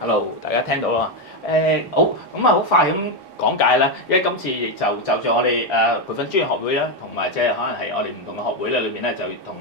Hello，大家聽到啦嘛？好，咁啊好快咁講解啦，因為今次就我哋培訓專業學會啦，同埋即係可能係我哋唔同嘅學會咧裏邊咧，就同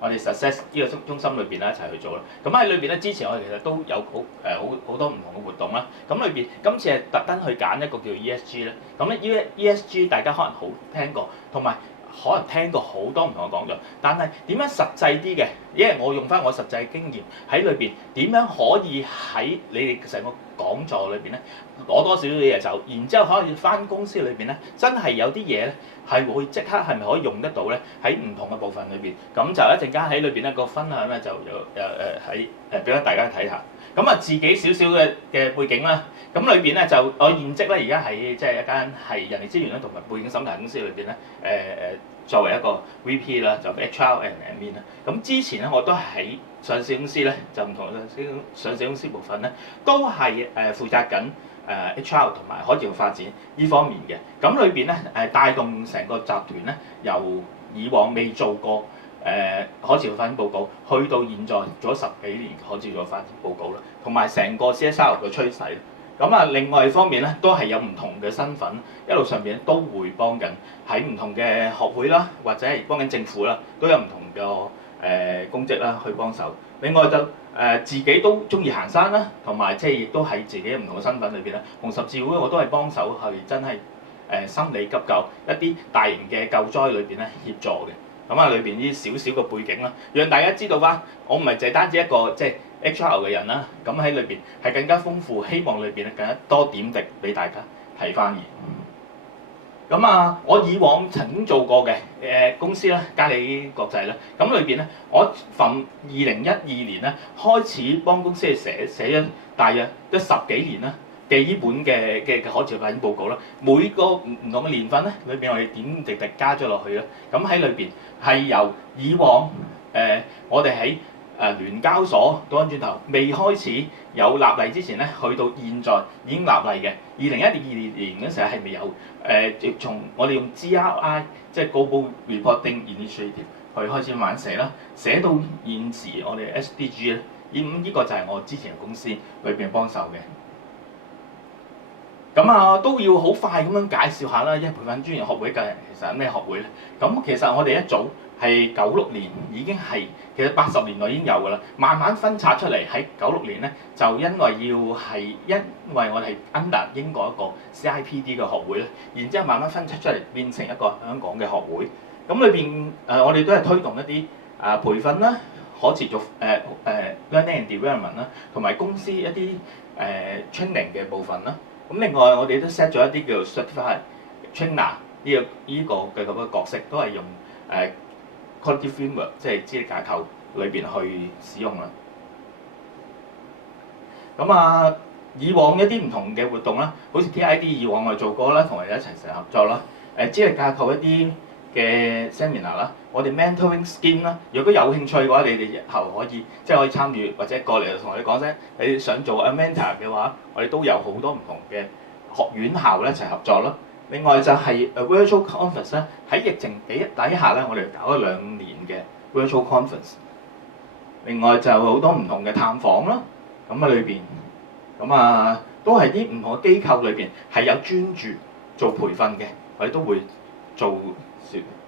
我哋 Success 呢個中心裏邊咧一齊去做啦。咁喺裏邊咧，之前我哋其實都有好多唔同嘅活動啦。咁裏邊今次係特登去揀一個叫 ESG 咧。咁咧 ESG 大家可能好聽過，同埋可能聽過好多唔同嘅講座，但係點樣實際啲嘅？因為我用翻我實際嘅經驗喺裏邊，點樣可以喺你哋成個講座裏邊咧攞多少少嘢走，然之後可以翻公司裏邊咧，真係有啲嘢咧係會即刻係咪可以用得到咧？喺唔同嘅部分裏邊，咁就一陣間喺裏邊咧個分享咧就有喺俾大家睇下。咁啊自己少少嘅背景啦，咁裏邊咧就我現職咧而家喺即係一間係人力資源啦同埋背景審查公司裏邊咧作為一個 VP 啦，就 HR and Admin 啦。咁之前咧我都喺上市公司咧，就唔同嘅上市公司部分咧，都係負責緊HR 同埋可持續發展呢方面嘅。咁裏邊咧帶動成個集團咧，由以往未做過可持續發展報告，去到現在做咗10幾年可持續發展報告啦，同埋成個 CSR 嘅趨勢。咁啊，另外一方面咧，都係有唔同嘅身份，一路上邊都會幫緊喺唔同嘅學會啦，或者係幫緊政府啦，都有唔同嘅公職啦去幫手。另外就自己都中意行山啦，同埋即係亦都喺自己唔同嘅身份裏邊咧，紅十字會我都係幫手係真係心理急救一啲大型嘅救災裏邊咧協助嘅。咁啊，裏邊啲少少嘅背景啦，讓大家知道翻，我唔係淨係單止一個即係HR 嘅人啦，咁喺裏邊係更加豐富，希望裏邊咧更加多點滴俾大家睇翻嘅。咁啊，我以往曾經做過嘅公司咧，嘉里國際咧，咁裏邊咧，我從2012年咧開始幫公司去寫咗大約都10幾年啦。幾本嘅可持續發展報告啦，每個唔同嘅年份咧，裏邊我哋點點滴滴加咗落去啦。咁喺裏邊係由以往我哋喺聯交所倒翻轉頭未開始有立例之前咧，去到現在已經立例嘅。2012年嗰時候係未有從我哋用 GRI 即係 Global Reporting Initiative 去開始慢慢寫啦，寫到現時我哋 SDG 咧，呢個就係我之前嘅公司裏邊幫手嘅。咁啊都要好快咁樣介紹下啦，因為培訓專業學會嘅其實係咩學會咧？咁其實我哋一早係96年已經係，其實80年代已經有㗎啦，慢慢分拆出嚟喺96年咧，就因為我哋係 under 英國一個 CIPD 嘅學會咧，然之後慢慢分拆出嚟變成一個香港嘅學會。咁裏邊我哋都係推動一啲培訓啦、可持續learning and development 啦，同埋公司一啲training 嘅部分啦。咁另外我哋都 set 咗一啲叫做 certified trainer 呢個嘅咁嘅角色，都係用quality framework 即係資歷架構裏邊去使用啦。咁啊，以往一啲唔同嘅活動啦，好似 TID 以往我哋做過啦，同我哋一齊成日合作啦。資歷架構一啲嘅 seminar 啦，我哋 mentoring scheme 啦，如果有興趣嘅話，你哋日後可以可以參與，或者過嚟同我哋講聲，你想做 a mentor 嘅話，我哋都有好多唔同嘅學院校一齊合作咯。另外就係virtual conference 咧，喺疫情底下咧，我哋搞咗2年嘅 virtual conference。另外就好多唔同嘅探訪啦，咁喺裏邊，咁啊都係啲唔同嘅機構裏邊係有專注做培訓嘅，我哋都會做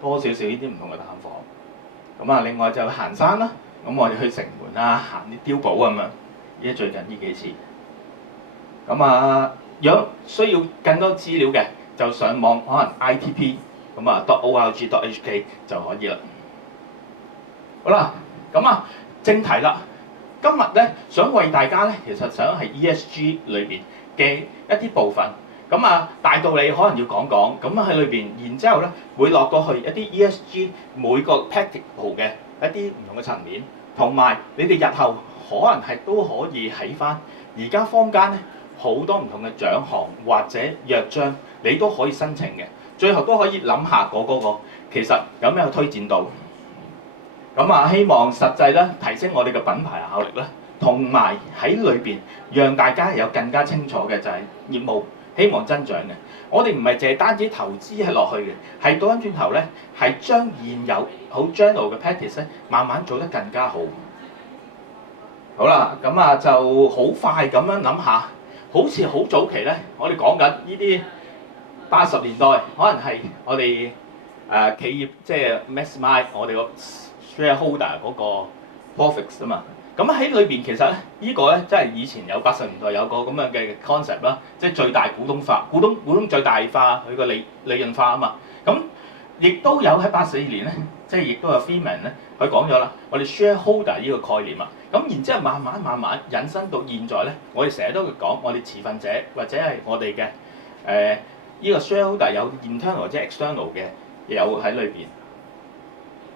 多少少呢啲唔同嘅探訪。咁啊，另外就行山啦，咁我哋去城門啊，行啲碉堡咁樣，依家最近呢幾次。咁啊，如果需要更多資料嘅，就上網可能 ITP 咁啊.org.hk 就可以啦。好啦，咁啊正題啦。今日咧想為大家咧，其實想係 ESG 裏邊嘅一啲部分。咁啊大道理可能要講講，咁喺裏邊，然之後咧會落到去一啲 ESG 每個 practical 嘅一啲唔同嘅層面，同埋你哋日後可能係都可以喺翻而家坊間咧好多唔同嘅獎項或者約章，你都可以申請嘅。最後都可以諗下嗰個其實有咩推薦到。咁啊，希望實際咧提升我哋嘅品牌效力啦，同埋喺裏邊讓大家有更加清楚嘅就係業務希望增長嘅。我哋唔係淨係單止投資係落去嘅，係倒翻轉頭咧係將現有好 general 嘅 practice 咧慢慢做得更加好。好啦，咁啊就好快咁樣諗下，好似好早期咧，我哋講緊呢啲80年代，可能係我哋企業即係 maximize 我哋個 shareholder 嗰個 profits 啊嘛。咁喺裏邊其實咧，呢個咧即係以前有80年代有個咁樣嘅 concept 啦，即係最大股東化，股東最大化，佢個利潤化啊嘛。咁亦都有喺84年咧，即係亦都有 Freeman 咧，佢講咗啦，我哋 shareholder 呢個概念啊。咁然之後慢慢引申到現在咧，我哋成日都會講我哋持份者或者係我哋嘅呢個 shareholder 有 internal 或者 external 嘅有喺裏邊。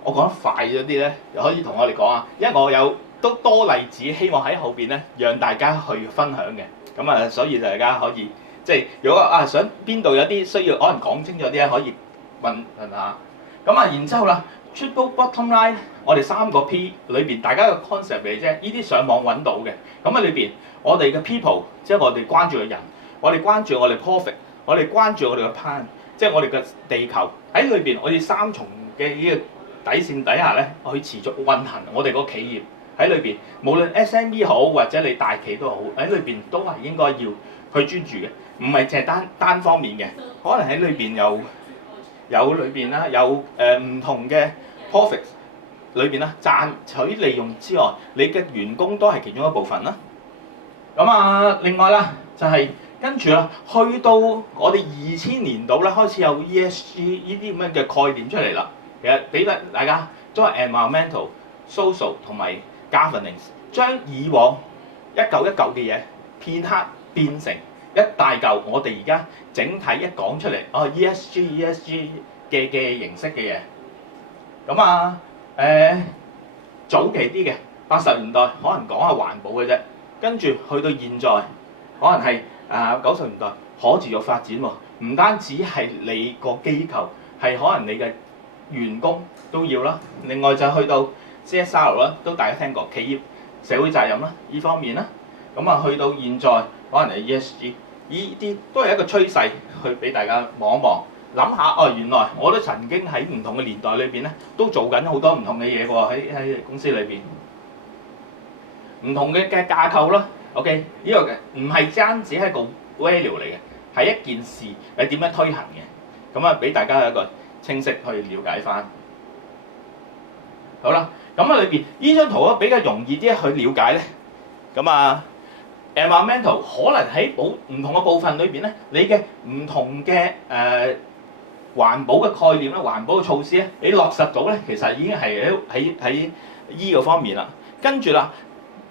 我講得快咗啲咧，可以同我哋講啊，因為我有都多例子，希望喺後邊咧讓大家去分享嘅。咁啊，所以大家可以即係如果想邊度有啲需要，可能講清楚啲咧，可以問下。咁啊，然之後啦 ，triple bottom line， 我哋3個 P 裏邊大家嘅 concept 嚟啫，呢啲上網揾到嘅。咁喺裏邊，我哋嘅 people， 即係我哋關注嘅人，我哋關注我哋 profit， 我哋關注我哋嘅 plan， 即係我哋嘅地球喺裏邊，我哋3重嘅呢個底線底下咧，去持續運行我哋個企業喺裏邊，無論 SME 好或者你大企都好，喺裏邊都係應該要去專注嘅，唔係淨係單方面嘅，可能喺裏邊有裏邊啦，有唔同嘅 profits 裏邊啦，賺取利用之外，你嘅員工都係其中一部分啦。咁啊，另外啦，就係跟住啦，去到我哋2000年度咧，開始有 ESG 呢啲咁樣嘅概念出嚟啦。其實俾大家都係 environmental、social 同埋 governance， 將以往一嚿嘅嘢片刻變成一大嚿，我哋而家整體一講出嚟，ESG 嘅形式嘅嘢。咁啊早期啲嘅80年代可能講下環保嘅啫，跟住去到現在可能係90年代可持續發展喎，唔單止係你個機構，係可能你嘅員工都要啦。另外就去到 CSR 啦，都大家聽過企業社會責任啦，呢方面啦。咁啊去到現在可能係 ESG， 呢啲都係一個趨勢，去俾大家望一望，諗下原來我都曾經喺唔同嘅年代裏邊咧，都做緊好多唔同嘅嘢喎，喺公司裏邊，唔同嘅架構啦。OK， 呢個嘅唔係單止係一個 value 嚟嘅，係一件事你點樣推行嘅。咁啊，俾大家一個清晰去了解翻。好啦，咁啊裏邊呢張圖啊比較容易啲去了解咧。咁啊 environmental 可能喺唔同嘅部分裏邊咧，你嘅唔同嘅環保嘅概念啦、環保嘅措施咧，你落實到咧，其實已經係喺依個方面啦。跟住啦，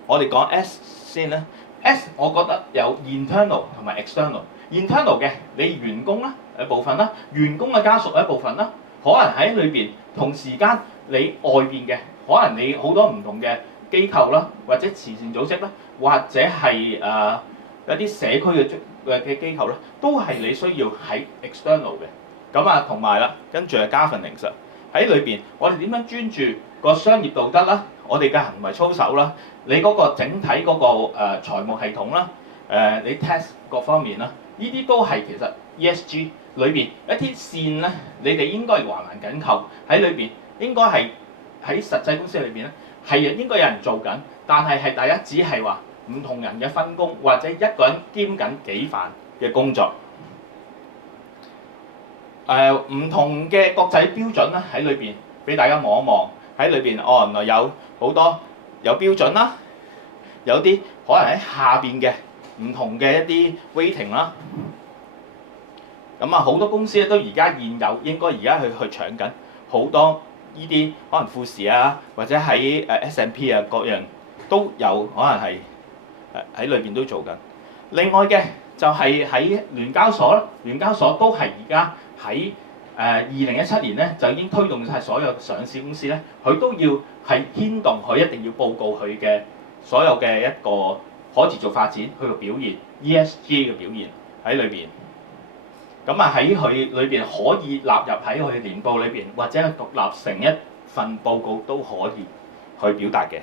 我哋講 S 先啦。S 我覺得有 internal 同埋 external。internal 嘅你員工啦一部分啦，員工嘅家屬一部分啦，可能喺裏邊同時間你外邊嘅，可能你好多唔同嘅機構啦，或者慈善組織啦，或者係一啲社區嘅機構咧，都係你需要喺 external 嘅。咁啊，同埋啦，跟住係 governance 喺裏邊，我哋點樣專注個商業道德啦，我哋嘅行為操守啦，你嗰個整體嗰個財務系統啦，你 test 各方面啦，呢啲都係其實 ESG 裏邊一啲線咧，你哋應該環環緊扣喺裏邊，應該係喺實際公司裏邊咧係應該有人做緊，但係大家只係話唔同人嘅分工，或者一個人兼緊幾份嘅工作。唔同嘅國際標準啦，喺裏邊俾大家望一望，喺裏邊原來有好多有標準啦，有啲可能喺下邊嘅唔同嘅一啲 rating 啦。咁啊，好多公司咧都而家現有，應該而家去搶緊好多呢啲可能富時啊，或者喺S&P 啊各樣都有可能係喺裏邊都做緊。另外嘅就係喺聯交所啦，聯交所都係而家喺2017年咧就已經推動晒所有上市公司咧，佢都要係牽動佢一定要報告佢嘅所有嘅一個可持續發展佢嘅表現 ESG 嘅表現喺裏邊。咁啊喺佢裏邊可以納入喺佢嘅年報裏邊，或者獨立成一份報告都可以去表達嘅。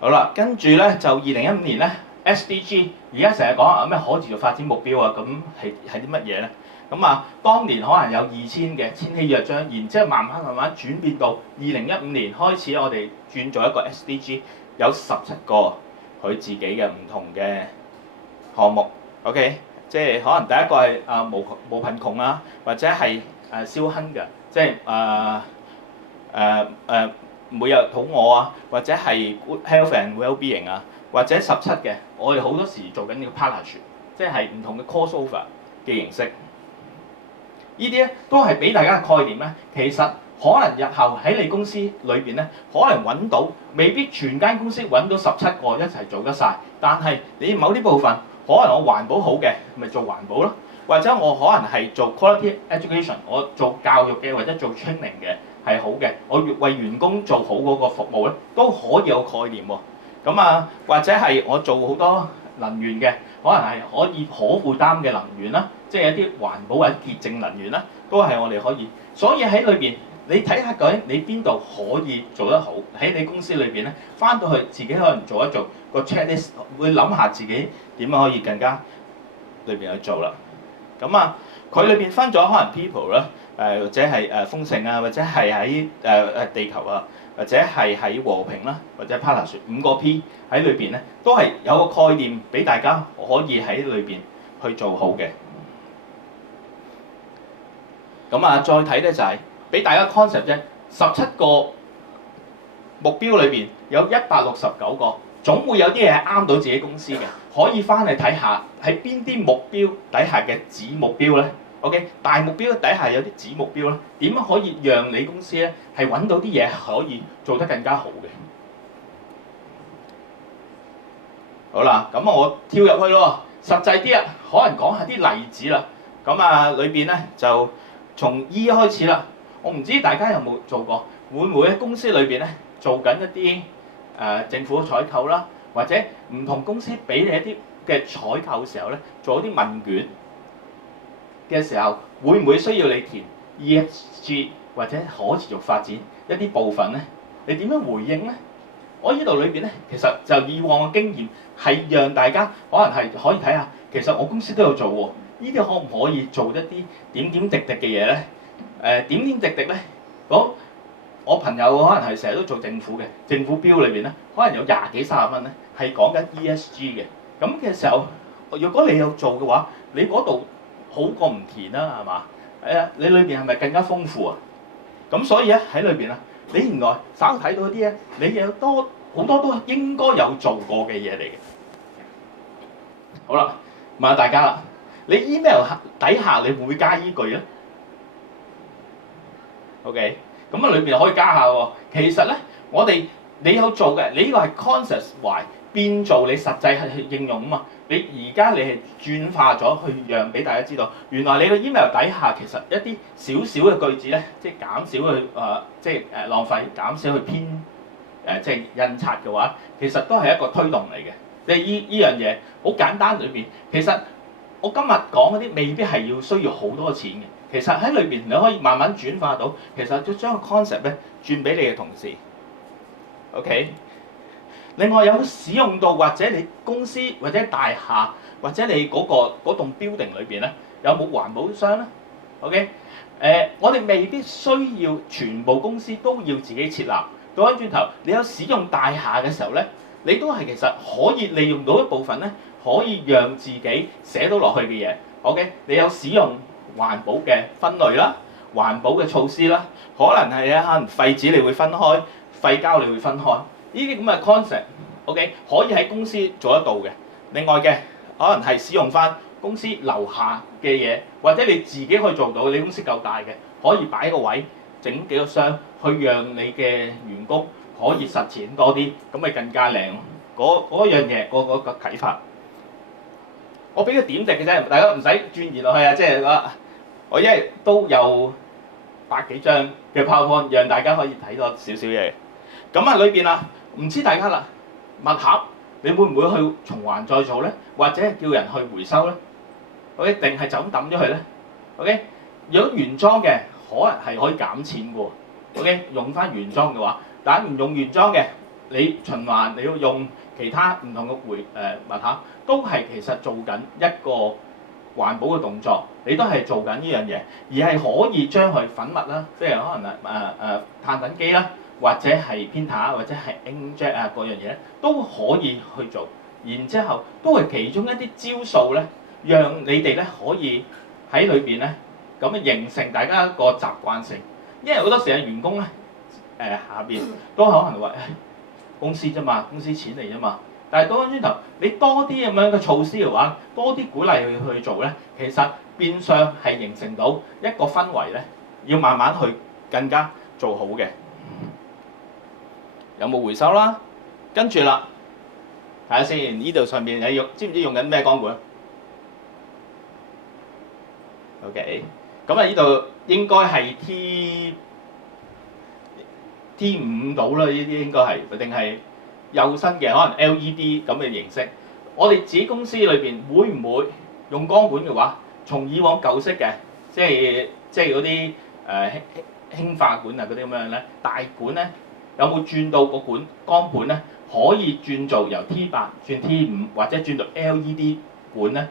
好啦，跟住咧就2015年咧 SDG， 而家成日講咩可持續發展目標啊，咁係啲乜嘢咧？咁啊，當年可能有2000嘅千禧約章，然之後慢慢轉變到2015年開始，我哋轉做一個 SDG， 有17個佢自己嘅唔同嘅項目。OK， 即係可能第一個係無貧窮啊，或者係消亨嘅，即係每日肚餓啊，或者係 good health and well-being 啊，或者17嘅，我哋好多時做緊呢個 partnership， 即係唔同嘅 crossover 嘅形式。呢啲咧都係俾大家嘅概念咧，其實可能日後喺你公司裏邊咧，可能揾到未必全間公司揾到17個一齊做得晒，但係你某啲部分可能我環保好嘅，咪做環保咯，或者我可能係做 quality education， 我做教育嘅或者做 training 嘅係好嘅，我為員工做好嗰個服務咧，都可以有概念喎。咁啊，或者係我做好多能源嘅，可能係可以可負擔嘅能源啦，即係一啲環保或者潔淨能源啦，都係我哋可以。所以喺裏邊，你睇下究竟你邊度可以做得好，喺你公司裏邊咧，翻到去自己可能做一做個 checklist， 會諗下自己點樣可以更加裏邊去做啦。咁啊，佢裏邊分咗可能 people 啦，或者係豐盛啊，或者係喺地球啊，或者係喺和平啦，或者 partnership 5個 P 喺裏邊咧，都係有個概念俾大家可以喺裏邊去做好嘅。咁啊，再睇咧就係俾大家 concept 啫，17個目標裏邊有169個，總會有啲嘢係啱到自己公司嘅，可以翻嚟睇下喺邊啲目標底下嘅子目標咧。OK， 大目標底下有啲子目標咧，點樣可以讓你公司咧係揾到啲嘢可以做得更加好嘅？好啦，咁我跳入去咯，實際啲啊，可能講下啲例子啦。咁啊，裏邊咧就從 E 開始啦。我唔知大家有冇做過，會唔會喺公司裏邊咧做緊一啲政府採購啦，或者唔同公司俾你一啲嘅採購嘅時候咧，做一啲問卷嘅時候，會唔會需要你填 ESG 或者可持續發展一啲部分咧？你點樣回應咧？我呢度裏邊咧，其實就以往嘅經驗係讓大家可能係可以睇下，其實我公司都有做喎，呢啲可唔可以做一啲點點滴滴嘅嘢咧？點點滴滴咧，我朋友可能係成日都做政府嘅，政府標裏邊咧，可能有20幾30蚊咧，係講緊 ESG 嘅。咁嘅時候，如果你有做嘅話，你嗰度好過唔填啦，係嘛？你裏邊係咪更加豐富啊？咁所以咧喺裏邊啊，你原來稍睇到啲咧，你有好多都應該有做過嘅嘢嚟嘅。好啦，問下大家啦，你 email 底下你會唔會加依句咧 ？OK， 咁啊裏邊可以加下喎。其實咧，你有做嘅，你呢個係 concept wise 變做你實際係應用啊嘛。你而家你係轉化咗去讓俾大家知道，原來你個 email 底下其實一啲少少嘅句子咧，即係減少去即係浪費，減少去編即係印刷嘅話，其實都係一個推動嚟嘅。即係依樣嘢好簡單裏邊，其實我今日講嗰啲未必係要需要好多錢嘅。其實喺裏邊你可以慢慢轉化到，其實就將個 concept 咧轉俾你嘅同事。OK。另外有冇使用到，或者你公司或者大廈或者你嗰棟 building 裏邊咧，有冇環保箱咧 ？OK， 我哋未必需要全部公司都要自己設立。倒翻轉頭，你有使用大廈嘅時候咧，你都係其實可以利用到一部分咧，可以讓自己寫到落去嘅嘢。OK， 你有使用環保嘅分類啦，環保嘅措施啦，可能係可能廢紙你會分開，廢膠你會分開。呢啲咁嘅 concept，OK， 可以喺公司做得到嘅。另外嘅可能係使用翻公司樓下嘅嘢，或者你自己可以做到。你公司夠大嘅，可以擺個位，整幾個箱，去讓你嘅員工可以實踐多啲，咁咪更加靚。嗰樣嘢，個啟發，我俾個點滴嘅啫，大家唔使鑽研落去啊。即係我因為都有100幾張嘅 PowerPoint，讓大家可以睇多少少嘢。咁啊，裏邊啊〜唔知大家啦，物盒你會唔會去重環再做咧？或者叫人去回收咧 ？OK， 定係就咁抌咗佢咧 ？OK， 如果原裝嘅可能係可以減錢嘅喎。OK， 用翻原裝嘅話，但唔用原裝嘅，你循環你要用其他唔同嘅物盒，都係其實做緊一個環保嘅動作，你都係做緊呢樣嘢，而係可以將佢粉末啦，即係可能碳粉機啦，或者係 printer 或者係 inkjet 啊嗰樣嘢都可以去做。然之後都係其中一啲招數咧，讓你哋咧可以喺裏邊咧咁樣形成大家一個習慣性。因為好多時嘅員工咧下邊都可能話公司啫嘛，公司錢嚟啫嘛。但係倒翻轉頭，你多啲咁樣嘅措施嘅話，多啲鼓勵佢去做咧，其實變相係形成到一個氛圍咧，要慢慢去更加做好嘅。有冇回收啦？跟住啦。睇下先，呢度上面你知唔知用緊咩光管 ？OK， 咁啊呢度應該係 T5到啦，呢啲應該係定係幼身嘅，可能 LED 咁嘅形式。我哋自己公司裏邊會唔會用光管嘅話，從以往舊式嘅，即係嗰啲氫化管啊嗰啲咁樣咧，大管咧有冇轉到個光盤咧？可以轉做由 T8 轉 T5 或者轉到 LED 管咧，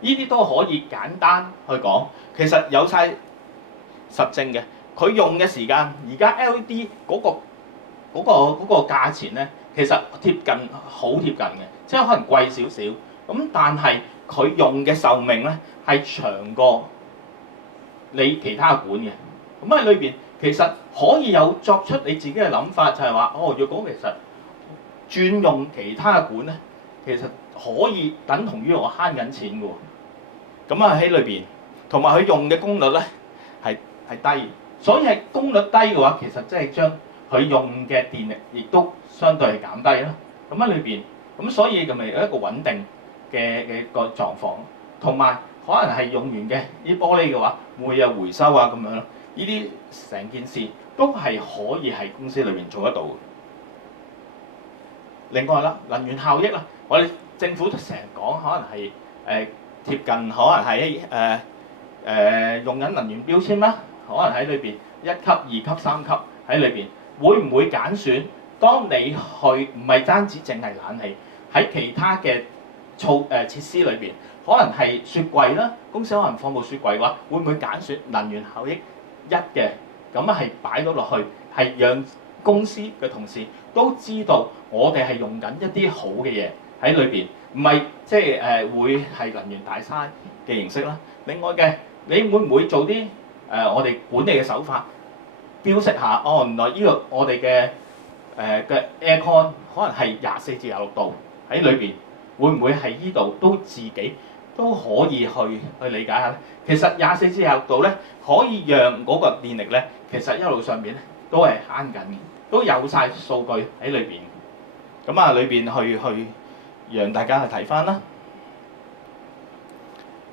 呢啲都可以簡單去講。其實有晒實證嘅，佢用嘅時間，而家 LED 嗰個價錢咧，其實好貼近嘅，即係可能貴少少。咁但係佢用嘅壽命咧係長過你其他管嘅。咁喺裏邊其實可以有作出你自己嘅諗法，就係話若果其實轉用其他嘅管咧，其實可以等同於我慳緊錢嘅喎。咁喺裏邊，同埋佢用嘅功率咧係低，所以係功率低嘅話，其實即係將佢用嘅電力亦都相對係減低啦。咁喺裏邊，咁所以就咪有一個穩定嘅個狀況，同埋可能係用完嘅啲玻璃嘅話，會有回收啊咁樣咯。呢啲成件事都係可以喺公司裏邊做得到嘅。另外啦，能源效益啦，我哋政府都成日講，可能係貼近，可能係用緊能源標籤啦，可能喺裏邊1級、2級、3級喺裏邊，會唔會揀選？當你去唔係單止淨係冷氣，喺其他嘅設施裏邊，可能係雪櫃啦，公司可能放部雪櫃嘅話，會唔會揀選能源效益1嘅？咁係擺咗落去，係讓公司嘅同事都知道我哋係用緊一啲好嘅嘢喺裏邊，唔係即係會係能源大嘥嘅形式啦。另外嘅，你會唔會做啲我哋管理嘅手法，標識下原來呢個我哋嘅aircon 可能係24至26度喺裏邊，會唔會係呢度都自己都可以去理解下咧？其實24至26度咧，可以讓嗰個電力咧，其實一路上面咧都係慳緊嘅，都有晒數據喺裏邊。咁啊，裏邊去讓大家去睇翻啦。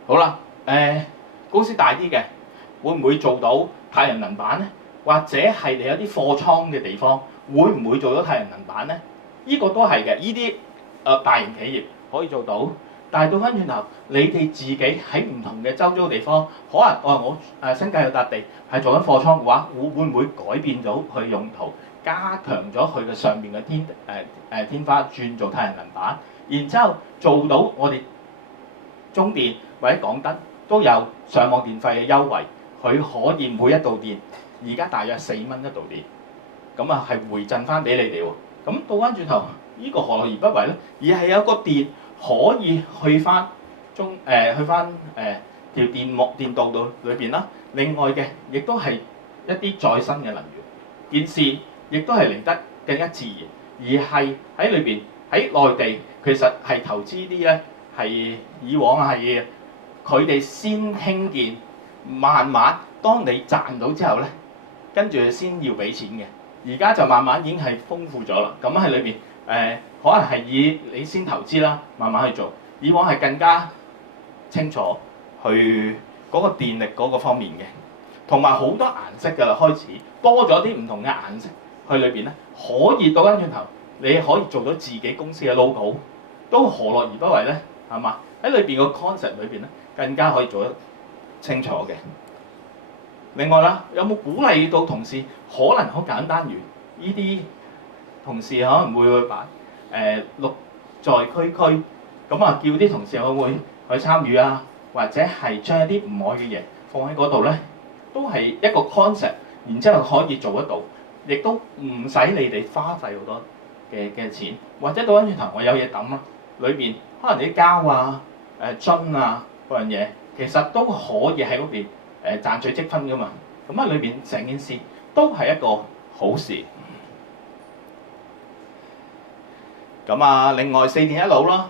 好啦，公司大啲嘅，會唔會做到太陽能板咧？或者係你有啲貨倉嘅地方，會唔會做到太陽能板咧？呢個都係嘅，呢啲大型企業可以做到。但係倒翻轉頭，你哋自己喺唔同嘅周遭地方，可能我新界有笪地係做緊貨倉嘅話，會唔會改變咗佢用途，加強咗佢嘅上面嘅天花轉做太陽能板，然之後做到我哋中電或者港燈都有上網電費嘅優惠，佢可以每一度電而家大約4蚊一度電，咁啊係回贈翻俾你哋喎。咁倒翻轉頭，呢個何樂而不為咧？而係有個電可以去翻條電道度裏邊啦。另外嘅亦都係一啲再生嘅能源，件事亦都係嚟得更加自然，而係喺裏邊喺內地其實係投資啲咧係以往係佢哋先興建，慢慢當你賺到之後咧，跟住先要俾錢嘅。而家就慢慢已經係豐富咗啦。咁喺裏邊可能係以你先投資啦，慢慢去做。以往係更加清楚去嗰個電力嗰個方面嘅，同埋好多顏色㗎啦，開始多咗啲唔同嘅顏色去裏邊咧，可以倒翻轉頭，你可以做到自己公司嘅 logo， 都何樂而不為咧？係嘛？喺裏邊個 concept 裏邊咧，更加可以做得清楚嘅。另外啦，有冇鼓勵到同事？可能好簡單，如呢啲同事可能會擺綠在區區，咁啊叫啲同事會唔會去參與啊？或者係將一啲唔愛嘅嘢放喺嗰度咧，都係一個 concept，然之後可以做得到，亦都唔使你哋花費好多嘅錢，或者倒翻轉頭我有嘢抌啦，裏邊可能啲膠啊、樽啊嗰樣嘢，其實都可以喺嗰邊賺取積分噶嘛。咁啊，裏邊成件事都係一個好事。咁啊，另外4電一腦啦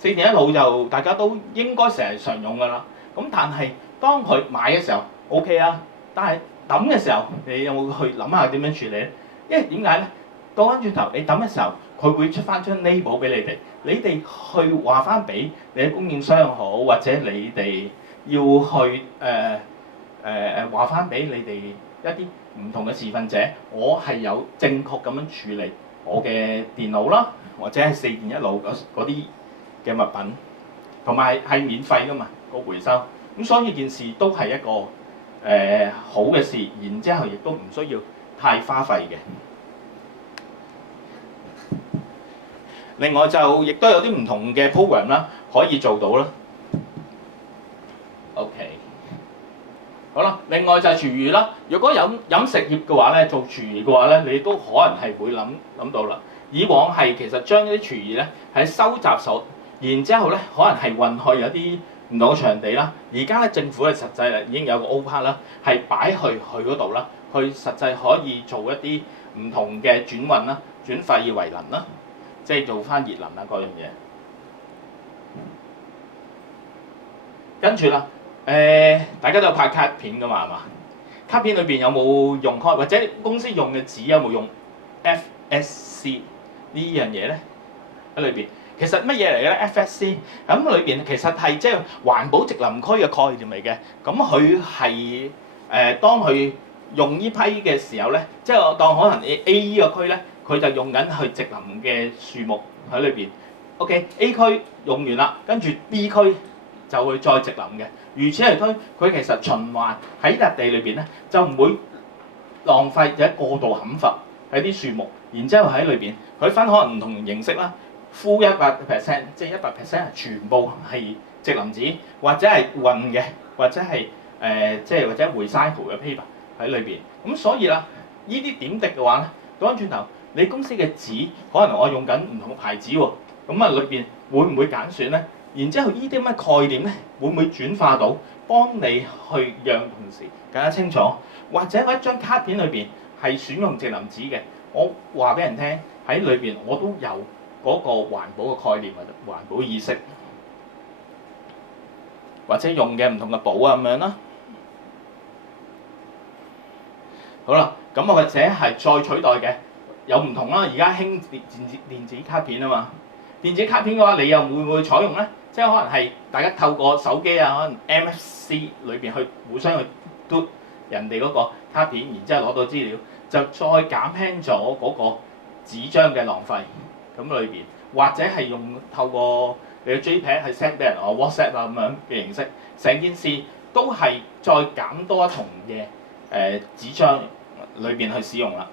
，4電一腦就大家都應該成日常用噶啦。咁但係當佢買嘅時候 OK 啊，但係抌嘅時候，你有冇去諗下點樣處理咧？因為點解咧？倒翻轉頭，你抌嘅時候，佢會出翻張 label 俾你哋去話翻俾你嘅供應商好，或者你哋要去話翻俾你哋一啲唔同嘅持份者，我係有正確咁樣處理我嘅電腦啦，或者係4電一腦嗰啲嘅物品，同埋係免費噶嘛個回收，咁所以件事都係一個好嘅事，然之後亦都唔需要太花費嘅。另外就亦都有啲唔同嘅 program 啦，可以做到啦。OK， 好啦，另外就係廚餘啦。如果飲食業嘅話咧，做廚餘嘅話咧，你都可能係會諗到啦。以往係其實將啲廚餘咧喺收集所，然之後咧可能係運去有啲唔同嘅場地啦。而家咧政府嘅實際啦已經有個 O-Park 啦，係擺去嗰度啦，去實際可以做一啲唔同嘅轉運啦、轉廢為能啦。即係做翻熱能啊嗰樣嘢，跟住啦，大家都有派卡片噶嘛，係嘛？卡片裏邊有冇用開，或者公司用嘅紙有冇用 FSC 呢樣嘢咧？喺裏邊其實乜嘢嚟嘅咧 ？FSC 咁裏邊其實係即係環保直林區嘅概念嚟嘅。咁佢係當佢用呢批嘅時候咧，即係我當可能 A 呢個區咧。佢就用緊去直林嘅樹木喺裏邊。OK，A 區用完啦，跟住 B 區就會再直林嘅。如此類推，佢其實循環喺笪地裏邊咧，就唔會浪費或者過度砍伐喺啲樹木。然之後喺裏邊，佢分可能唔同形式啦，full 100%，即係100%係全部係直林紙，或者係運嘅，或者係即係或者 recycle 嘅 paper 喺裏邊。咁所以啦，呢啲點滴嘅話咧，講翻轉頭。你公司嘅紙可能我用緊唔同嘅牌子喎，咁啊裏邊會唔會揀選咧？然之後呢啲咁嘅概念咧，會唔會轉化到幫你去讓同事更加清楚？或者一張卡片裏邊係選用直林紙嘅，我話俾人聽喺裏邊我都有嗰個環保嘅概念或者環保意識，或者用嘅唔同嘅簿啊咁樣啦。好啦，咁啊或者係再取代嘅。有唔同啦，而家興電子卡片啊嘛。電子卡片嘅話，你又會唔會採用咧？即係可能係大家透過手機啊，可能 MFC 裏邊去互相去嘟人哋嗰個卡片，然之後攞到資料，就再減輕咗嗰個紙張嘅浪費。咁裏邊或者係用透過你嘅 JPEG 去 send 俾人啊 WhatsApp 啊咁樣嘅形式，成件事都係再減多一重嘅紙張裏邊去使用啦。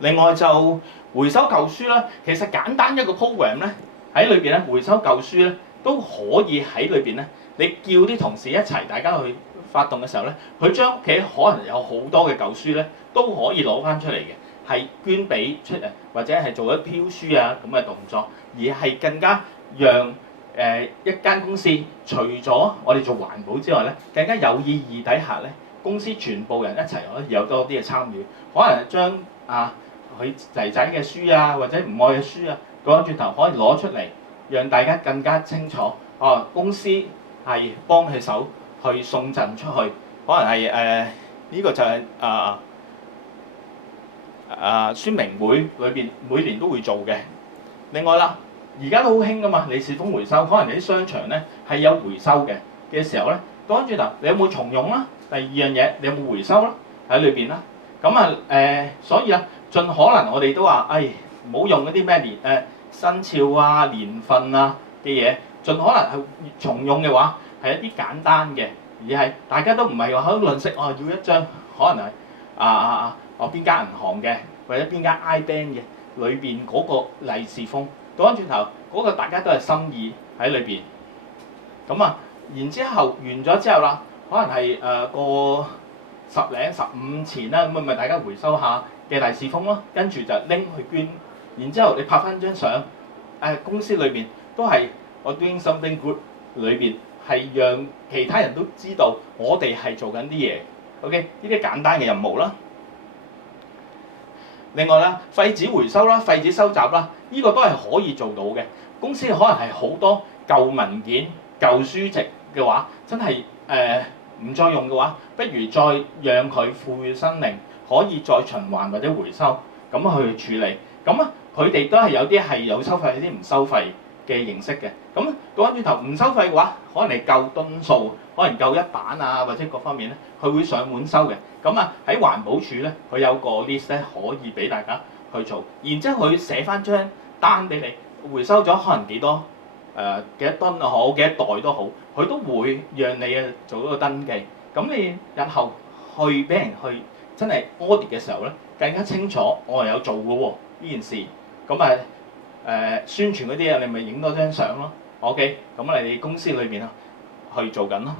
另外就回收舊書啦，其實簡單一個 program 咧喺裏邊咧回收舊書咧都可以喺裏邊咧，你叫啲同事一齊大家去發動嘅時候咧，佢將屋企可能有好多嘅舊書咧都可以攞翻出嚟嘅，係捐俾出嚟或者係做一飄書啊咁嘅動作，而係更加讓一間公司除咗我哋做環保之外咧，更加有意義底下咧，公司全部人一齊可以有多啲嘅參與，可能將佢仔仔嘅書啊，或者唔愛嘅書啊，講轉頭可以攞出嚟，讓大家更加清楚。公司係幫佢手去送贈出去，可能係呢個就係宣明會裏邊每年都會做嘅。另外啦，而家都好興噶嘛，利是封回收，可能你啲商場咧係有回收嘅時候咧，講轉頭你有冇重用啦？第二樣嘢你有冇回收啦？喺裏邊啦，咁所以啊。盡可能我哋都話，唔好用嗰啲咩生肖啊、年份啊嘅嘢，盡可能係重用嘅話，係一啲簡單嘅，而係大家都唔係話喺度論識，要一張可能係邊間銀行嘅，或者邊間 I-Bank 嘅裏邊嗰個利是封，倒翻轉頭嗰個大家都係心意喺裏邊。咁啊，然之後完咗之後啦，可能係過10-15前啦，咁咪大家回收下嘅利是封咯，跟住就拎去捐。然之後你拍翻張相，公司裏邊都係我 doing something good 裏邊係讓其他人都知道我哋係做緊啲嘢。OK， 呢啲簡單嘅任務啦。另外啦，廢紙回收啦、廢紙收集啦，呢個都係可以做到嘅。公司可能係好多舊文件、舊書籍嘅話，真係唔再用嘅話，不如再讓佢賦予生命，可以再循環或者回收咁去處理。咁啊，佢哋都係有啲係有收費，有啲唔收費嘅形式嘅。咁講翻轉頭，唔收費嘅話，可能你夠噸數，可能夠一版啊，或者各方面咧，佢會上門收嘅。咁啊，喺環保署咧，佢有個 list 咧，可以俾大家去做。然之後佢寫翻張單俾你，回收咗可能幾多幾多噸又好，幾多袋都好，佢都會讓你做到個登記。咁你日後去俾人去真係 audit 嘅時候咧，更加清楚我係有做嘅喎呢件事。咁啊宣傳嗰啲啊，你咪影多張相咯。OK， 咁你公司裏邊啊去做緊咯。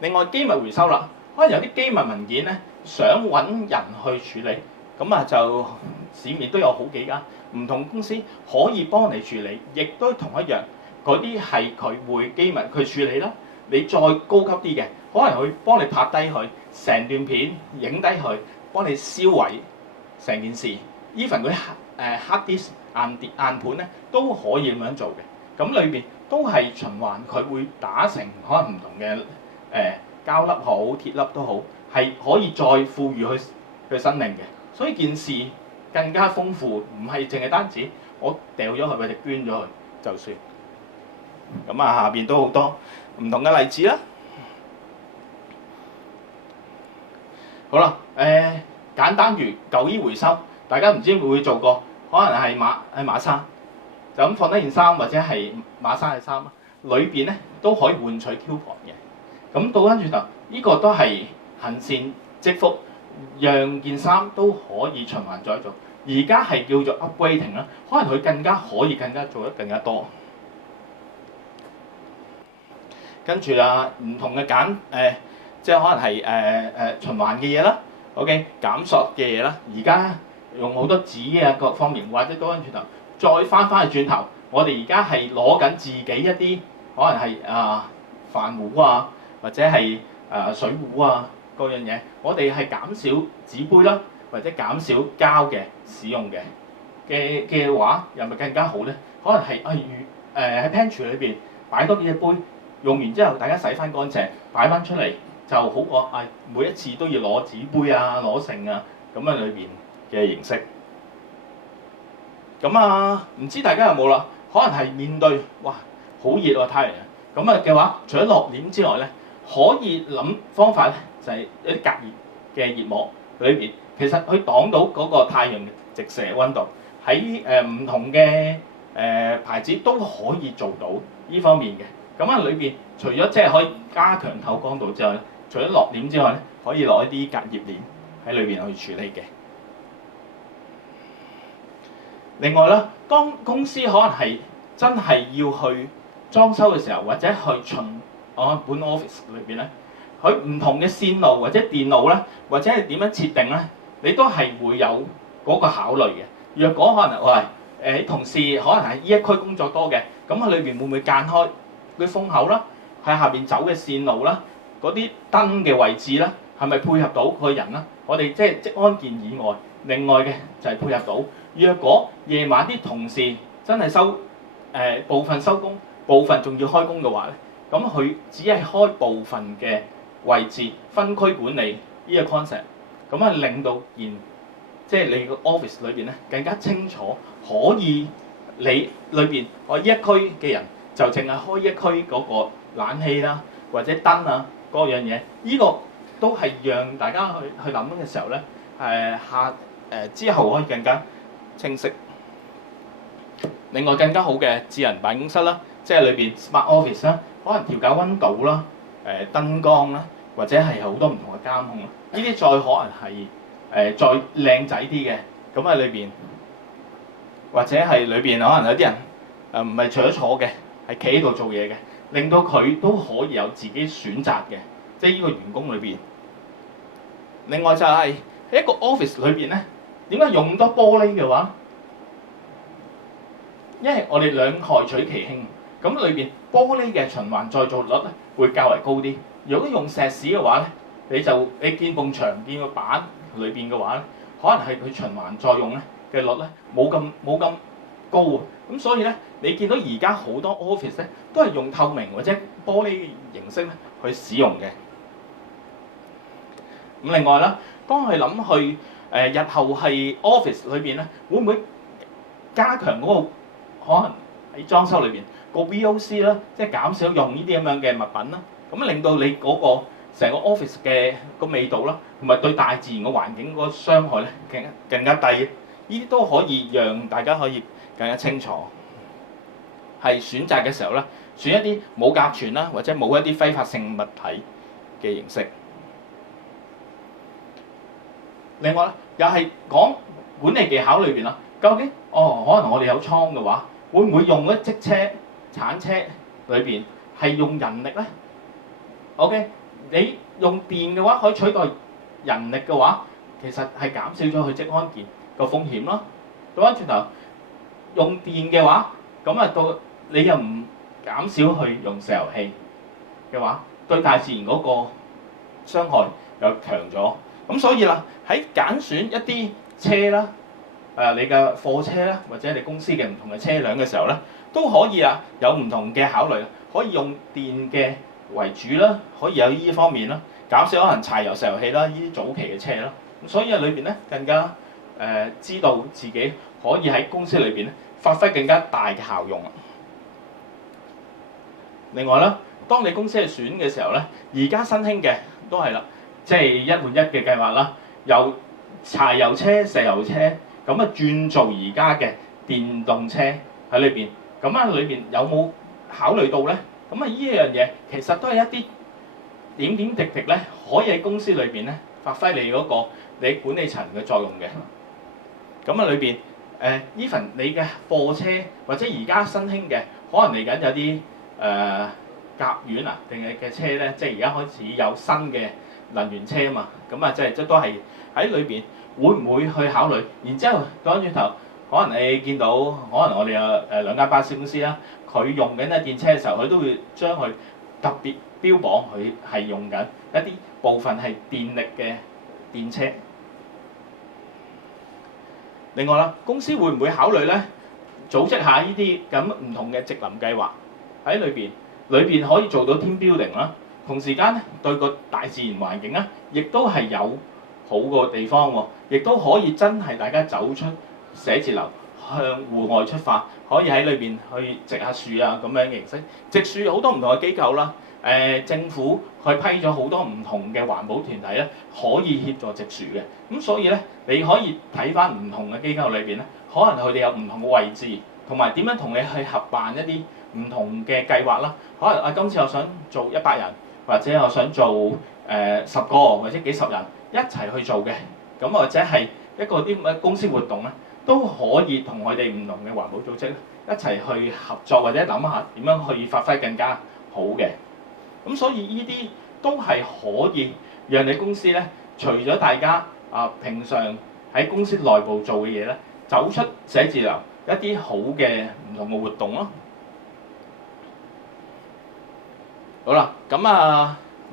另外機密回收啦，可能有啲機密文件咧，想揾人去處理，咁啊就市面都有好幾間唔同公司可以幫你處理，亦都同一樣。嗰啲係佢會機密去處理啦。你再高級啲嘅，可能佢幫你拍低佢成段片，影低佢，幫你銷毀成件事。even 嗰啲hard disk 硬盤咧都可以咁樣做嘅。咁裏邊都係循環，佢會打成可能唔同嘅膠粒好、鐵粒都好，係可以再賦予佢生命嘅。所以件事更加豐富，唔係淨係單止我掉咗佢或者捐咗佢就算。咁啊，下邊都好多唔同嘅例子啦。好啦，簡單如舊衣回收，大家唔知會唔會做過？可能係馬莎，就咁放低件衫或者係馬莎嘅衫，裏邊咧都可以換取 coupon 嘅。咁倒翻轉頭，呢個都係行善積福，讓件衫都可以循環再做。而家係叫做 upgrading 啦，可能佢更加可以做得更加多。跟住啊，唔同嘅即係可能係循環嘅嘢啦 ，OK， 減塑嘅嘢啦。而家用好多紙啊各方面，或者倒翻轉頭，再翻去轉頭，我哋而家係攞緊自己一啲可能係飯壺啊，或者係水壺啊各樣嘢，我哋係減少紙杯啦，或者減少膠嘅使用嘅話，又咪更加好咧？可能係喺 pantry 裏邊擺多幾隻杯。用完之後，大家洗翻乾淨，擺翻出嚟就好過每一次都要攞紙杯啊、攞剩啊咁樣裏邊嘅形式。咁啊，唔知大家有冇啦？可能係面對哇好熱喎太陽，咁啊嘅話，除咗落簾之外咧，可以諗方法咧，就係一啲隔熱嘅熱膜裏邊，其實佢擋到嗰個太陽直射溫度，喺唔同嘅牌子都可以做到呢方面嘅。咁啊，裏邊除咗即係可以加強透光度之外咧，除咗落簾之外咧，可以落一啲隔熱簾喺裏邊去處理嘅。另外啦，當公司可能係真係要去裝修嘅時候，或者去巡本 office 裏邊咧，佢唔同嘅線路或者電路咧，或者係點樣設定咧，你都係會有嗰個考慮嘅。若果可能同事可能係呢一區工作多嘅，咁喺裏邊會唔會間開啲風口啦，喺下邊走嘅線路啦，嗰啲燈嘅位置啦，係咪配合到個人啦？我哋即係職安健以外，另外嘅就係配合到。若果夜晚啲同事真係部分收工，部分仲要開工嘅話咧，咁佢只係開部分嘅位置，分區管理呢個 concept， 咁啊令到即係你個 office 裏邊咧更加清楚，可以你裏邊我呢一區嘅人。就淨係開一區嗰個冷氣啦，或者燈啊嗰樣嘢，呢個都係讓大家去諗嘅時候咧，之後可以更加清晰。另外更加好嘅智能辦公室啦，即係裏邊 smart office 啦，可能調校溫度啦、燈光啦，或者係好多唔同嘅監控啦。呢啲再可能係再靚仔啲嘅，咁喺裏邊，或者係裏邊可能有啲人唔係除咗坐嘅。係企喺度做嘢嘅，令到佢都可以有自己選擇嘅，即係呢個員工裏邊。另外就係喺一個 office 裏邊咧，點解用咁多玻璃嘅話？因為我哋兩害取其輕，咁裏邊玻璃嘅循環再造率咧會較為高啲。如果用石屎嘅話咧，你見埲牆見個板裏邊嘅話咧，可能係佢循環再用咧嘅率咧冇咁高啊。咁所以咧，你見到而家好多 office 咧都係用透明或者玻璃形式咧去使用嘅。咁另外啦，當佢諗去日後係 office 裏邊咧，會唔會加強嗰個可能喺裝修裏邊個 VOC 啦，即係減少用呢啲咁樣嘅物品啦，咁令到你嗰個成個 office 嘅個味道啦，同埋對大自然嘅環境嗰個傷害咧更加低。呢啲都可以讓大家可以更加清楚，係選擇嘅時候咧，選一啲冇甲醛啦，或者冇一啲揮發性物體嘅形式。另外咧，又係講管理技巧裏邊啦，究竟可能我哋有倉嘅話，會唔會用一職車、鏟車裏邊係用人力咧 ？OK， 你用電嘅話可以取代人力嘅話，其實係減少咗佢職安健個風險咯。倒翻轉頭用電嘅話，咁啊到你又唔減少去用石油氣嘅話，對大自然嗰個傷害又強咗。咁所以啦，喺揀選一啲車啦，你嘅貨車啦，或者你公司嘅唔同嘅車輛嘅時候咧，都可以有唔同嘅考慮，可以用電嘅為主啦，可以有呢方面啦，減少可能柴油、石油氣啦，呢啲早期嘅車啦。咁所以裏邊咧更加知道自己可以喺公司裏邊咧發揮更加大嘅效用。另外啦，當你公司去選嘅時候咧，而家新興嘅都係啦。即係一換一嘅計劃啦，由柴油車、石油車咁啊轉做而家嘅電動車喺裏邊，咁啊裏邊有冇考慮到咧？咁啊呢樣嘢其實都係一啲點點滴滴咧，可以喺公司裏邊咧發揮你嗰個你管理層嘅作用嘅。咁啊裏邊even 你嘅貨車或者而家新興嘅，可能嚟緊有啲甲烷啊定係嘅車咧，即係而家開始有新嘅能源車啊嘛，咁啊即都係喺裏邊會唔會去考慮？然之後講轉頭，可能你見到可能我哋有兩間巴士公司啦，佢用緊電車嘅時候，佢都會將佢特別標榜佢係用緊一啲部分係電力嘅電車。另外啦，公司會唔會考慮咧組織下呢啲咁唔同嘅職能計劃喺裏邊可以做到 team building 啦？同時間咧，對個大自然環境咧，亦都係有好個地方喎，亦都可以真係大家走出寫字樓，向戶外出發，可以喺裏邊去植下樹啊咁樣嘅形式。植樹好多唔同嘅機構啦，政府去批咗好多唔同嘅環保團體咧，可以協助植樹嘅。咁所以咧，你可以睇翻唔同嘅機構裏邊咧，可能佢哋有唔同嘅位置，同埋點樣同你去合辦一啲唔同嘅計劃啦。可能今次我想做100人。或者我想做10個或者幾十人一齊去做嘅，咁或者係一個啲乜公司活動咧，都可以同佢哋唔同嘅環保組織一齊去合作，或者諗下點樣去發揮更加好嘅。咁所以呢啲都係可以讓你公司咧，除咗大家平常喺公司內部做嘅嘢咧，走出寫字樓一啲好嘅唔同嘅活動咯。好啦，咁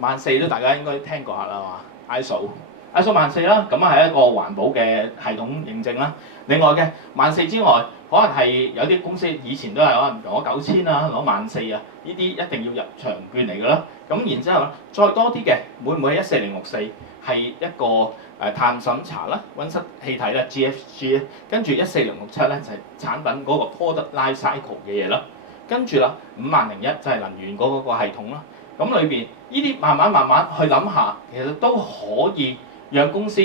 14000都大家應該聽過下啦，係嘛？ISO 14000啦，咁係一個環保嘅系統認證啦。另外嘅14000之外，可能係有啲公司以前都係可能攞9000啊，攞14000啊，呢啲一定要入場券嚟㗎啦。咁然之後再多啲嘅，會唔會14064係一個碳審查啦、溫室氣體啦 GHG 咧？跟住14067咧就係產品嗰個 product life cycle 嘅嘢啦。跟住啦，5001就係能源嗰個系統啦。咁裏邊呢啲慢慢去諗下，其實都可以讓公司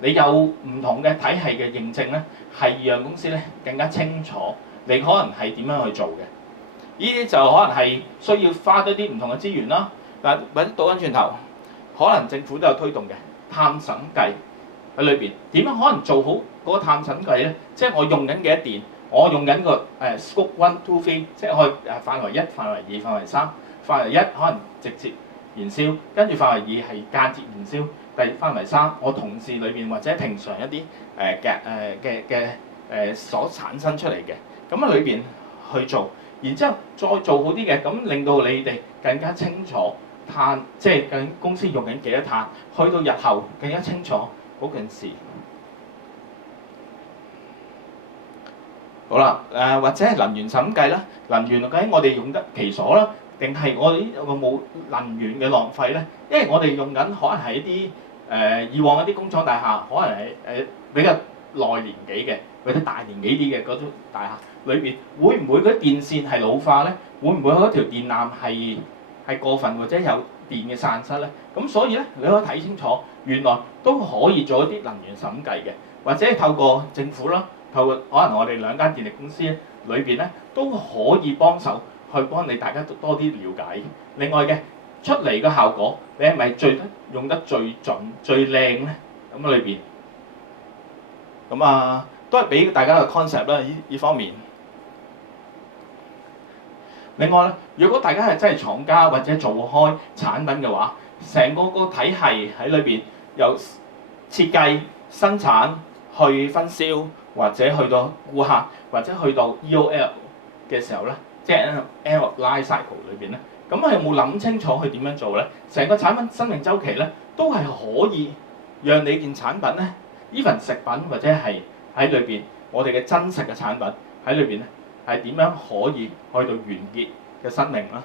你有唔同嘅體系嘅認證咧，係讓公司咧更加清楚你可能係點樣去做嘅。呢啲就可能係需要花多啲唔同嘅資源啦。但或者倒翻轉頭，可能政府都有推動嘅碳審計喺裏邊，點樣可能做好嗰個碳審計咧？即係我用緊幾多電？我用緊個Scope 1、2、3，即係我範圍1、範圍2、範圍3，範圍一可能直接燃燒，跟住範圍二係間接燃燒，範圍三我同事裏邊或者平常一啲所產生出嚟嘅，咁啊裏邊去做，然之後再做好啲嘅，咁令到你哋更加清楚碳，即係究竟公司用緊幾多碳，去到日後更加清楚嗰件事。好啦，或者係能源審計啦，能源究竟我哋用得其所啦，定係我哋有冇能源嘅浪費咧？因為我哋用緊可能係一啲以往一啲工廠大廈，可能係比較耐年紀嘅或者大年紀啲嘅嗰種大廈裏邊，會唔會嗰啲電線係老化咧？會唔會嗰條電纜係過分或者有電嘅散失咧？咁所以咧，你可以睇清楚，原來都可以做一啲能源審計嘅，或者透過政府啦。透過可能我哋兩間電力公司裏邊咧，都可以幫手去幫你大家多啲了解。另外嘅出嚟嘅效果，你係咪用得最準、最靚咧？咁啊裏邊，咁都係俾大家嘅 concept 啦。呢方面。另外咧，如果大家係真係廠家或者做開產品嘅話，成個體系喺裏邊由設計、生產、去分銷。或者去到顧客，或者去到 EOL 嘅時候咧，即係 end of life cycle 裏邊咧，咁係有冇諗清楚去點樣做咧？成個產品生命週期咧，都係可以讓你件產品咧，even 食品或者係喺裏邊，我哋嘅真實嘅產品喺裏邊咧，係點樣可以去到完結嘅生命啦？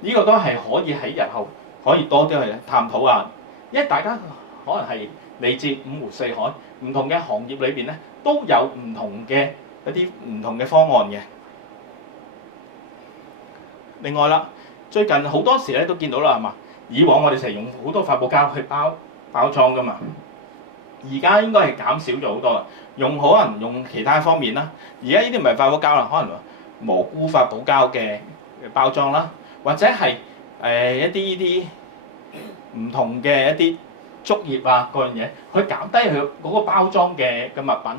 呢個都係可以喺日後可以多啲去探討啊，因為大家可能係嚟自五湖四海，唔同嘅行業裏邊咧。都有唔同嘅一啲唔同嘅方案嘅。另外啦，最近好多時咧都見到啦，係嘛？以往我哋成日用好多發泡膠去包裝㗎嘛，而家應該係減少咗好多啦。可能用其他方面啦。而家呢啲唔係發泡膠啦，可能蘑菇發泡膠嘅包裝啦，或者係一啲唔同嘅一啲。竹葉啊，嗰樣嘢，去減低佢嗰個包裝嘅物品，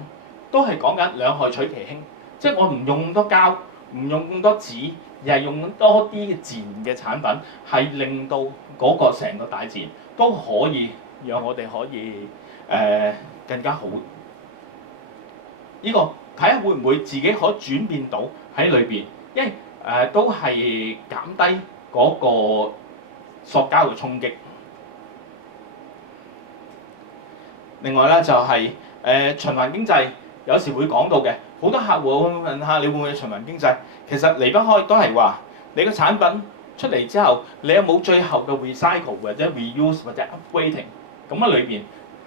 都係講緊兩害取其輕，即係我唔用咁多膠，唔用咁多紙，而係用多啲嘅自然嘅產品，係令到嗰個成個大自然都可以讓我哋可以更加好。呢個睇下會唔會自己可轉變到喺裏邊，因為都係減低嗰個塑膠嘅衝擊。另外咧就係循環經濟，有時會講到嘅，好多客戶會問下你會唔會循環經濟？其實離不開都係話你個產品出嚟之後，你有冇最後嘅 recycle 或者 reuse 或者 upgrading？ 咁裏邊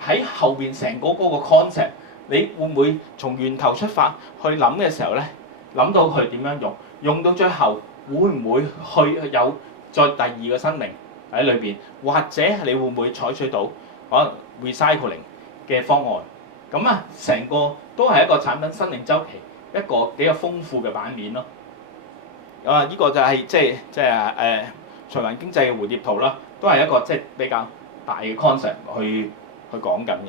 喺後邊成個嗰個 concept， 你會唔會從源頭出發去諗嘅時候咧，諗到佢點樣用，用到最後會唔會去有再第二個生命喺裏邊，或者你會唔會採取到可能 recycling？嘅方案，咁成個都係一個產品生命週期，一個幾個豐富嘅版面咯。呢個就係即係循環經濟嘅蝴蝶圖啦，都係一個即係比較大嘅 concept 去講緊嘅。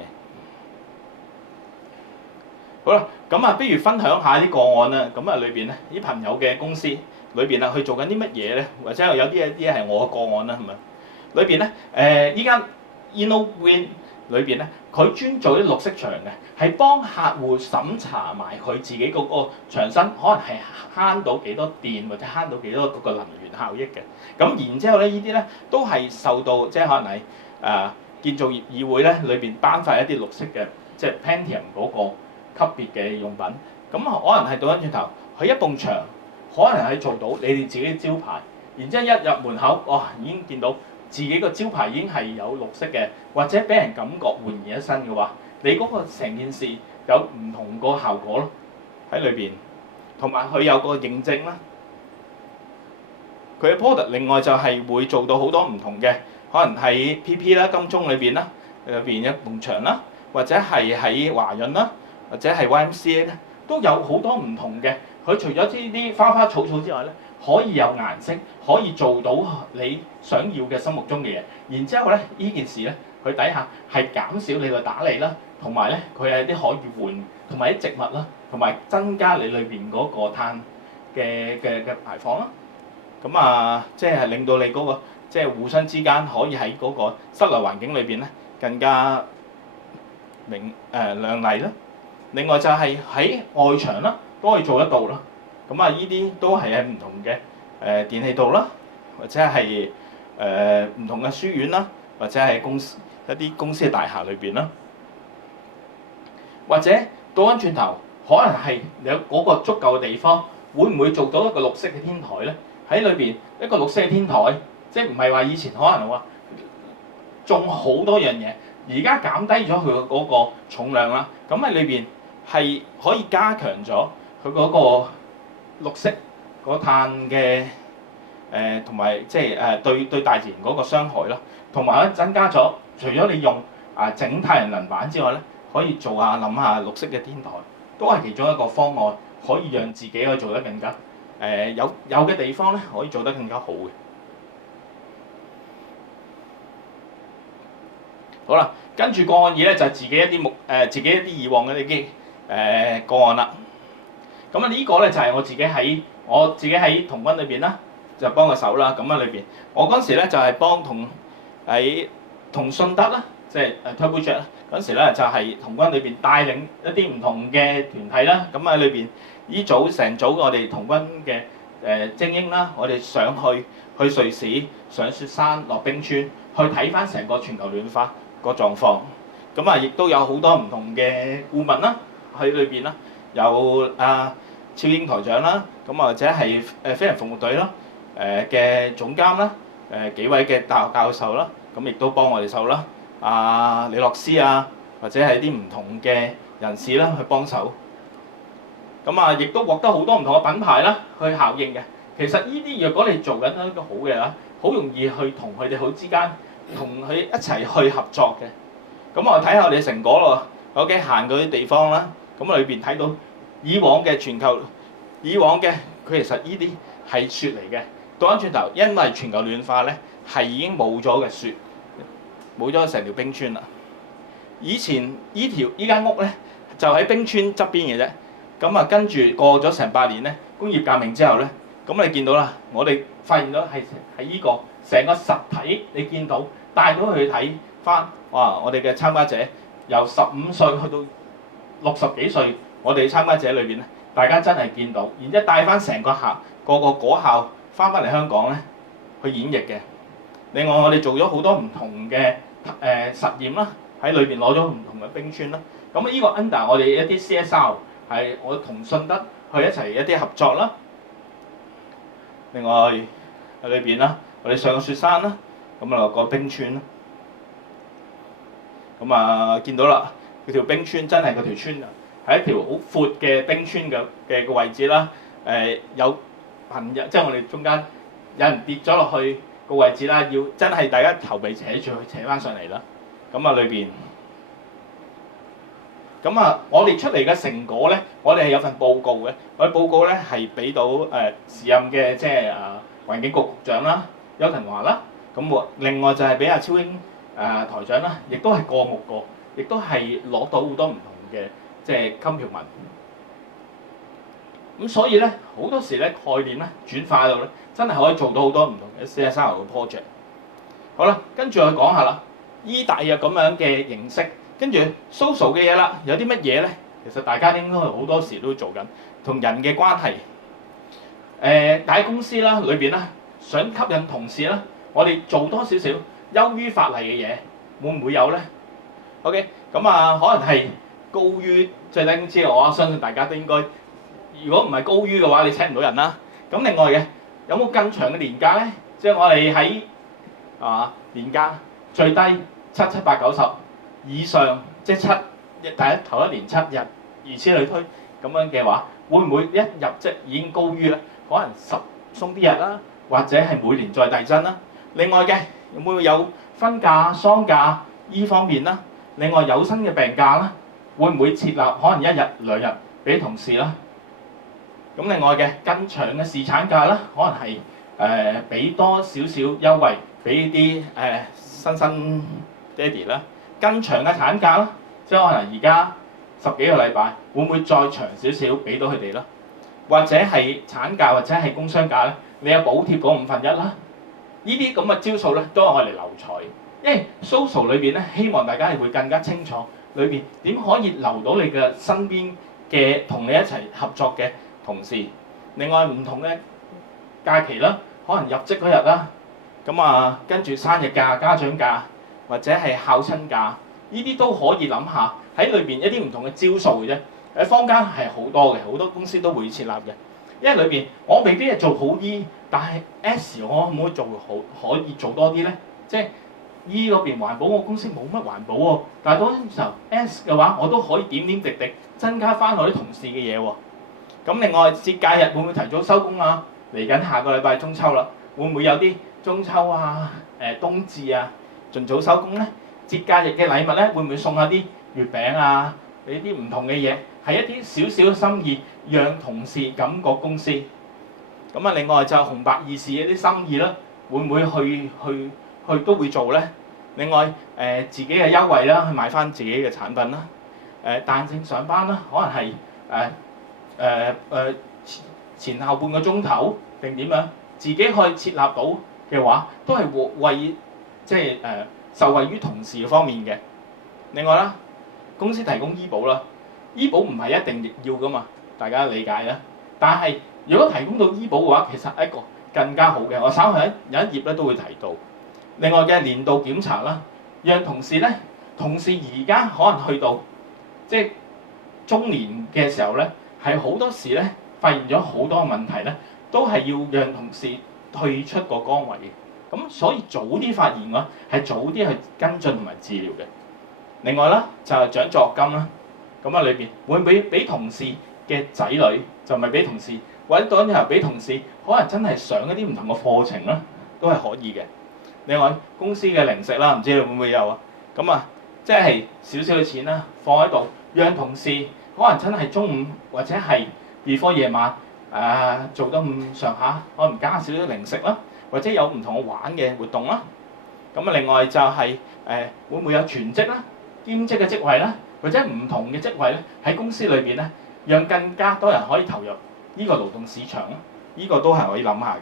好啦，不如分享下啲個案啦。裏邊咧，啲朋友嘅公司裏邊去做緊啲乜嘢咧？或者有啲係我嘅個案啦，係咪？裏邊咧，依間 InnoGreen裏邊咧，佢專做啲綠色牆嘅，係幫客戶審查埋佢自己嗰個牆身，可能係慳到幾多電或者慳到幾多嗰個能源效益嘅。咁然之後咧，呢啲咧都係受到即係可能係建造業議會咧裏邊頒發一啲綠色嘅即係 Platinum 嗰個級別嘅用品。咁可能係倒翻轉頭，佢一埲牆可能係做到你哋自己嘅招牌，然之後一入門口，哇已經見到。自己個招牌已經係有綠色嘅，或者俾人感覺煥然一新嘅話，你嗰個成件事有唔同個效果咯喺裏邊，同埋佢有個認證啦。佢嘅 product 另外就係會做到好多唔同嘅，可能喺 PP 啦、金鐘裏邊啦，裏邊一埲牆啦，或者係喺華潤啦，或者係 YMCA 咧，都有好多唔同嘅。佢除咗呢啲花花草草之外咧，可以有顏色，可以做到你想要嘅心目中嘅嘢。然之後咧，呢件事咧，佢底下係減少你個打理啦，同埋咧佢係啲可以換，同埋啲植物啦，同埋增加你裏邊嗰個碳嘅排放啦。咁即係令到你嗰個即係互相之間可以喺嗰個室內環境裏邊咧更加亮麗啦。另外就係喺外牆啦，都可以做得到啦。咁呢啲都係喺唔同嘅電氣道啦，或者係唔同嘅書院啦，或者係一啲公司嘅大廈裏邊啦。或者倒翻轉頭，可能係有嗰個足夠嘅地方，會唔會做到一個綠色嘅天台咧？喺裏邊一個綠色嘅天台，即係唔係話以前可能話種好多樣嘢，而家減低咗佢嗰個重量啦。咁喺裏邊係可以加強咗佢嗰個綠色嗰碳嘅同埋即係對大自然嗰個傷害咯。同埋咧增加咗，除咗你用整太陽能板之外咧，可以諗下綠色嘅天台，都係其中一個方案，可以讓自己可以做得更加有嘅地方咧，可以做得更加好嘅。好啦，跟住個案2咧就係自己一啲以往嘅啲個案啦。咁呢個咧就係我自己喺童軍裏邊啦，就幫個手啦。咁裏邊我嗰時咧就係幫同信德啦，即係Turbo Jet啦。嗰時咧就係童軍裏邊帶領一啲唔同嘅團體啦。咁喺裏邊呢成組我哋童軍嘅精英啦，我哋上去瑞士上雪山落冰川，去睇翻成個全球暖化個狀況。咁亦都有好多唔同嘅顧問啦喺裏邊啦，有超英台長啦，咁或者係飛行服務隊啦嘅總監啦，幾位嘅大學教授啦，咁亦都幫我哋手啦。李洛斯或者係啲唔同嘅人士啦去幫手。咁亦都獲得好多唔同嘅品牌啦去效應嘅。其實呢啲若果你做緊一個好嘅啦，好容易去同佢哋好之間同佢一齊去合作嘅。咁我睇下我哋成果咯。OK， 行嗰啲地方啦，咁裏邊睇到以往嘅佢其實呢啲係雪嚟嘅。倒翻轉頭，因為全球暖化咧係已經冇咗嘅雪，冇咗成條冰川啦。以前依間屋咧就喺冰川側邊嘅啫。咁跟住過咗成8年咧，工業革命之後咧，咁你見到啦，我哋發現咗係依個成個實體，你見到帶到佢去睇翻，哇！我哋嘅參加者由15歲去到60幾歲，我哋參加者裏邊咧，大家真係見到，然之後帶翻成個果校翻嚟香港咧去演繹嘅。另外我哋做咗好多唔同嘅實驗啦，喺裏邊攞咗唔同嘅冰川啦。咁呢個 under 我哋一啲 CSR 係我同信德去一齊一啲合作啦。另外喺裏邊啦，我哋上雪山啦，咁落個冰川啦。咁見到啦，嗰條冰川真係嗰條村係一條好闊嘅冰川嘅位置啦。有朋友即係我哋中間有人跌咗落去個位置啦，要真係大家頭被扯住去扯翻上嚟啦。咁裏邊，我哋出嚟嘅成果咧，我哋係有份報告嘅。我哋報告咧係俾到時任嘅即係環境局局長啦，邱騰華啦。咁另外就係俾超英台長啦，亦都係過目過，亦都係攞到好多唔同嘅即係金票文。咁所以咧，好多時咧概念咧轉化到咧，真係可以做到好多唔同嘅 CSR 嘅 project。好啦，跟住我講下啦，大約咁樣嘅形式，跟住 social 嘅嘢啦，有啲乜嘢咧？其實大家應該好多時都做緊，同人嘅關係。大公司啦裏邊啦，想吸引同事啦，我哋做多少少優於法例嘅嘢，會唔會有咧 ？OK， 咁可能係高於最低工資，我相信大家都應該。如果唔係高於嘅話，你請唔到人啦。咁另外嘅有冇更長嘅年假咧？即係我哋喺年假最低7、7、8、90以上，即係頭一年7日，如此類推咁樣嘅話，會唔會一入職已經高於咧？可能10鬆啲日啦，或者係每年再遞增啦。另外嘅會唔會有婚假、喪假依方面啦？另外有薪嘅病假啦，會唔會設立可能1日、2日俾同事啦？咁另外嘅更長嘅侍產假啦，可能係俾多少少優惠俾啲新爹哋啦。更長嘅產假啦，即係可能而家10幾個禮拜，會唔會再長少少俾到佢哋啦？或者係產假或者係工傷假咧，你有補貼嗰1/5啦。呢啲咁嘅招數咧，都係我哋留才，因為 social 裏邊咧，希望大家係會更加清楚裏邊點可以留到你嘅身邊嘅同你一齊合作嘅同事。另外唔同嘅假期啦，可能入職嗰日啦，咁啊跟住生日假、家長假或者係孝親假，呢啲都可以諗下喺裏邊一啲唔同嘅招數嘅啫。喺坊間係好多嘅，好多公司都會設立嘅。因為裏邊我未必係做好 E， 但係 S 我可唔可以做好？可以做多啲咧？即係 E 嗰邊環保，我公司冇乜環保喎，但係到時候 S 嘅話，我都可以點點滴滴增加翻我啲同事嘅嘢喎。咁另外節假日會唔會提早收工啊？嚟緊下個禮拜中秋啦，會唔會有啲中秋啊、冬至啊，盡早收工咧？節假日嘅禮物咧，會唔會送下啲月餅啊？俾啲唔同嘅嘢，係一啲少少嘅心意，讓同事感覺公司。咁啊，另外就紅白二事嘅啲心意啦，會唔會去都會做咧？另外自己嘅優惠啦，去買翻自己嘅產品啦。彈性上班啦，可能係前後半個鐘頭定點樣，自己可以設立到嘅話，都係為即係受惠於同事嘅方面嘅。另外啦，公司提供醫保啦，醫保唔係一定要噶嘛，大家理解啦。但係如果提供到醫保嘅話，其實係一個更加好嘅。我稍後有一頁咧都會提到。另外嘅年度檢查啦，讓同事而家可能去到即係中年嘅時候咧，係好多時咧發現咗好多問題咧，都係要讓同事退出個崗位嘅。咁所以早啲發現嘅話，係早啲去跟進同埋治療嘅。另外啦，就係獎助學金啦，咁啊裏邊會唔會俾同事嘅仔女，就唔係俾同事，或者當然係俾同事，可能真係上一啲唔同嘅課程啦，都係可以嘅。另外公司嘅零食啦，唔知你會唔會有啊？咁啊，即係少少嘅錢啦，放喺度，讓同事可能真係中午或者係 before 夜晚做得咁上下，可能加少少零食啦，或者有唔同嘅玩嘅活動啦。咁啊，另外就係會唔會有全職啦？兼職嘅職位啦，或者唔同嘅職位咧，喺公司裏邊咧，讓更加多人可以投入呢個勞動市場咯。呢個都係可以諗下嘅。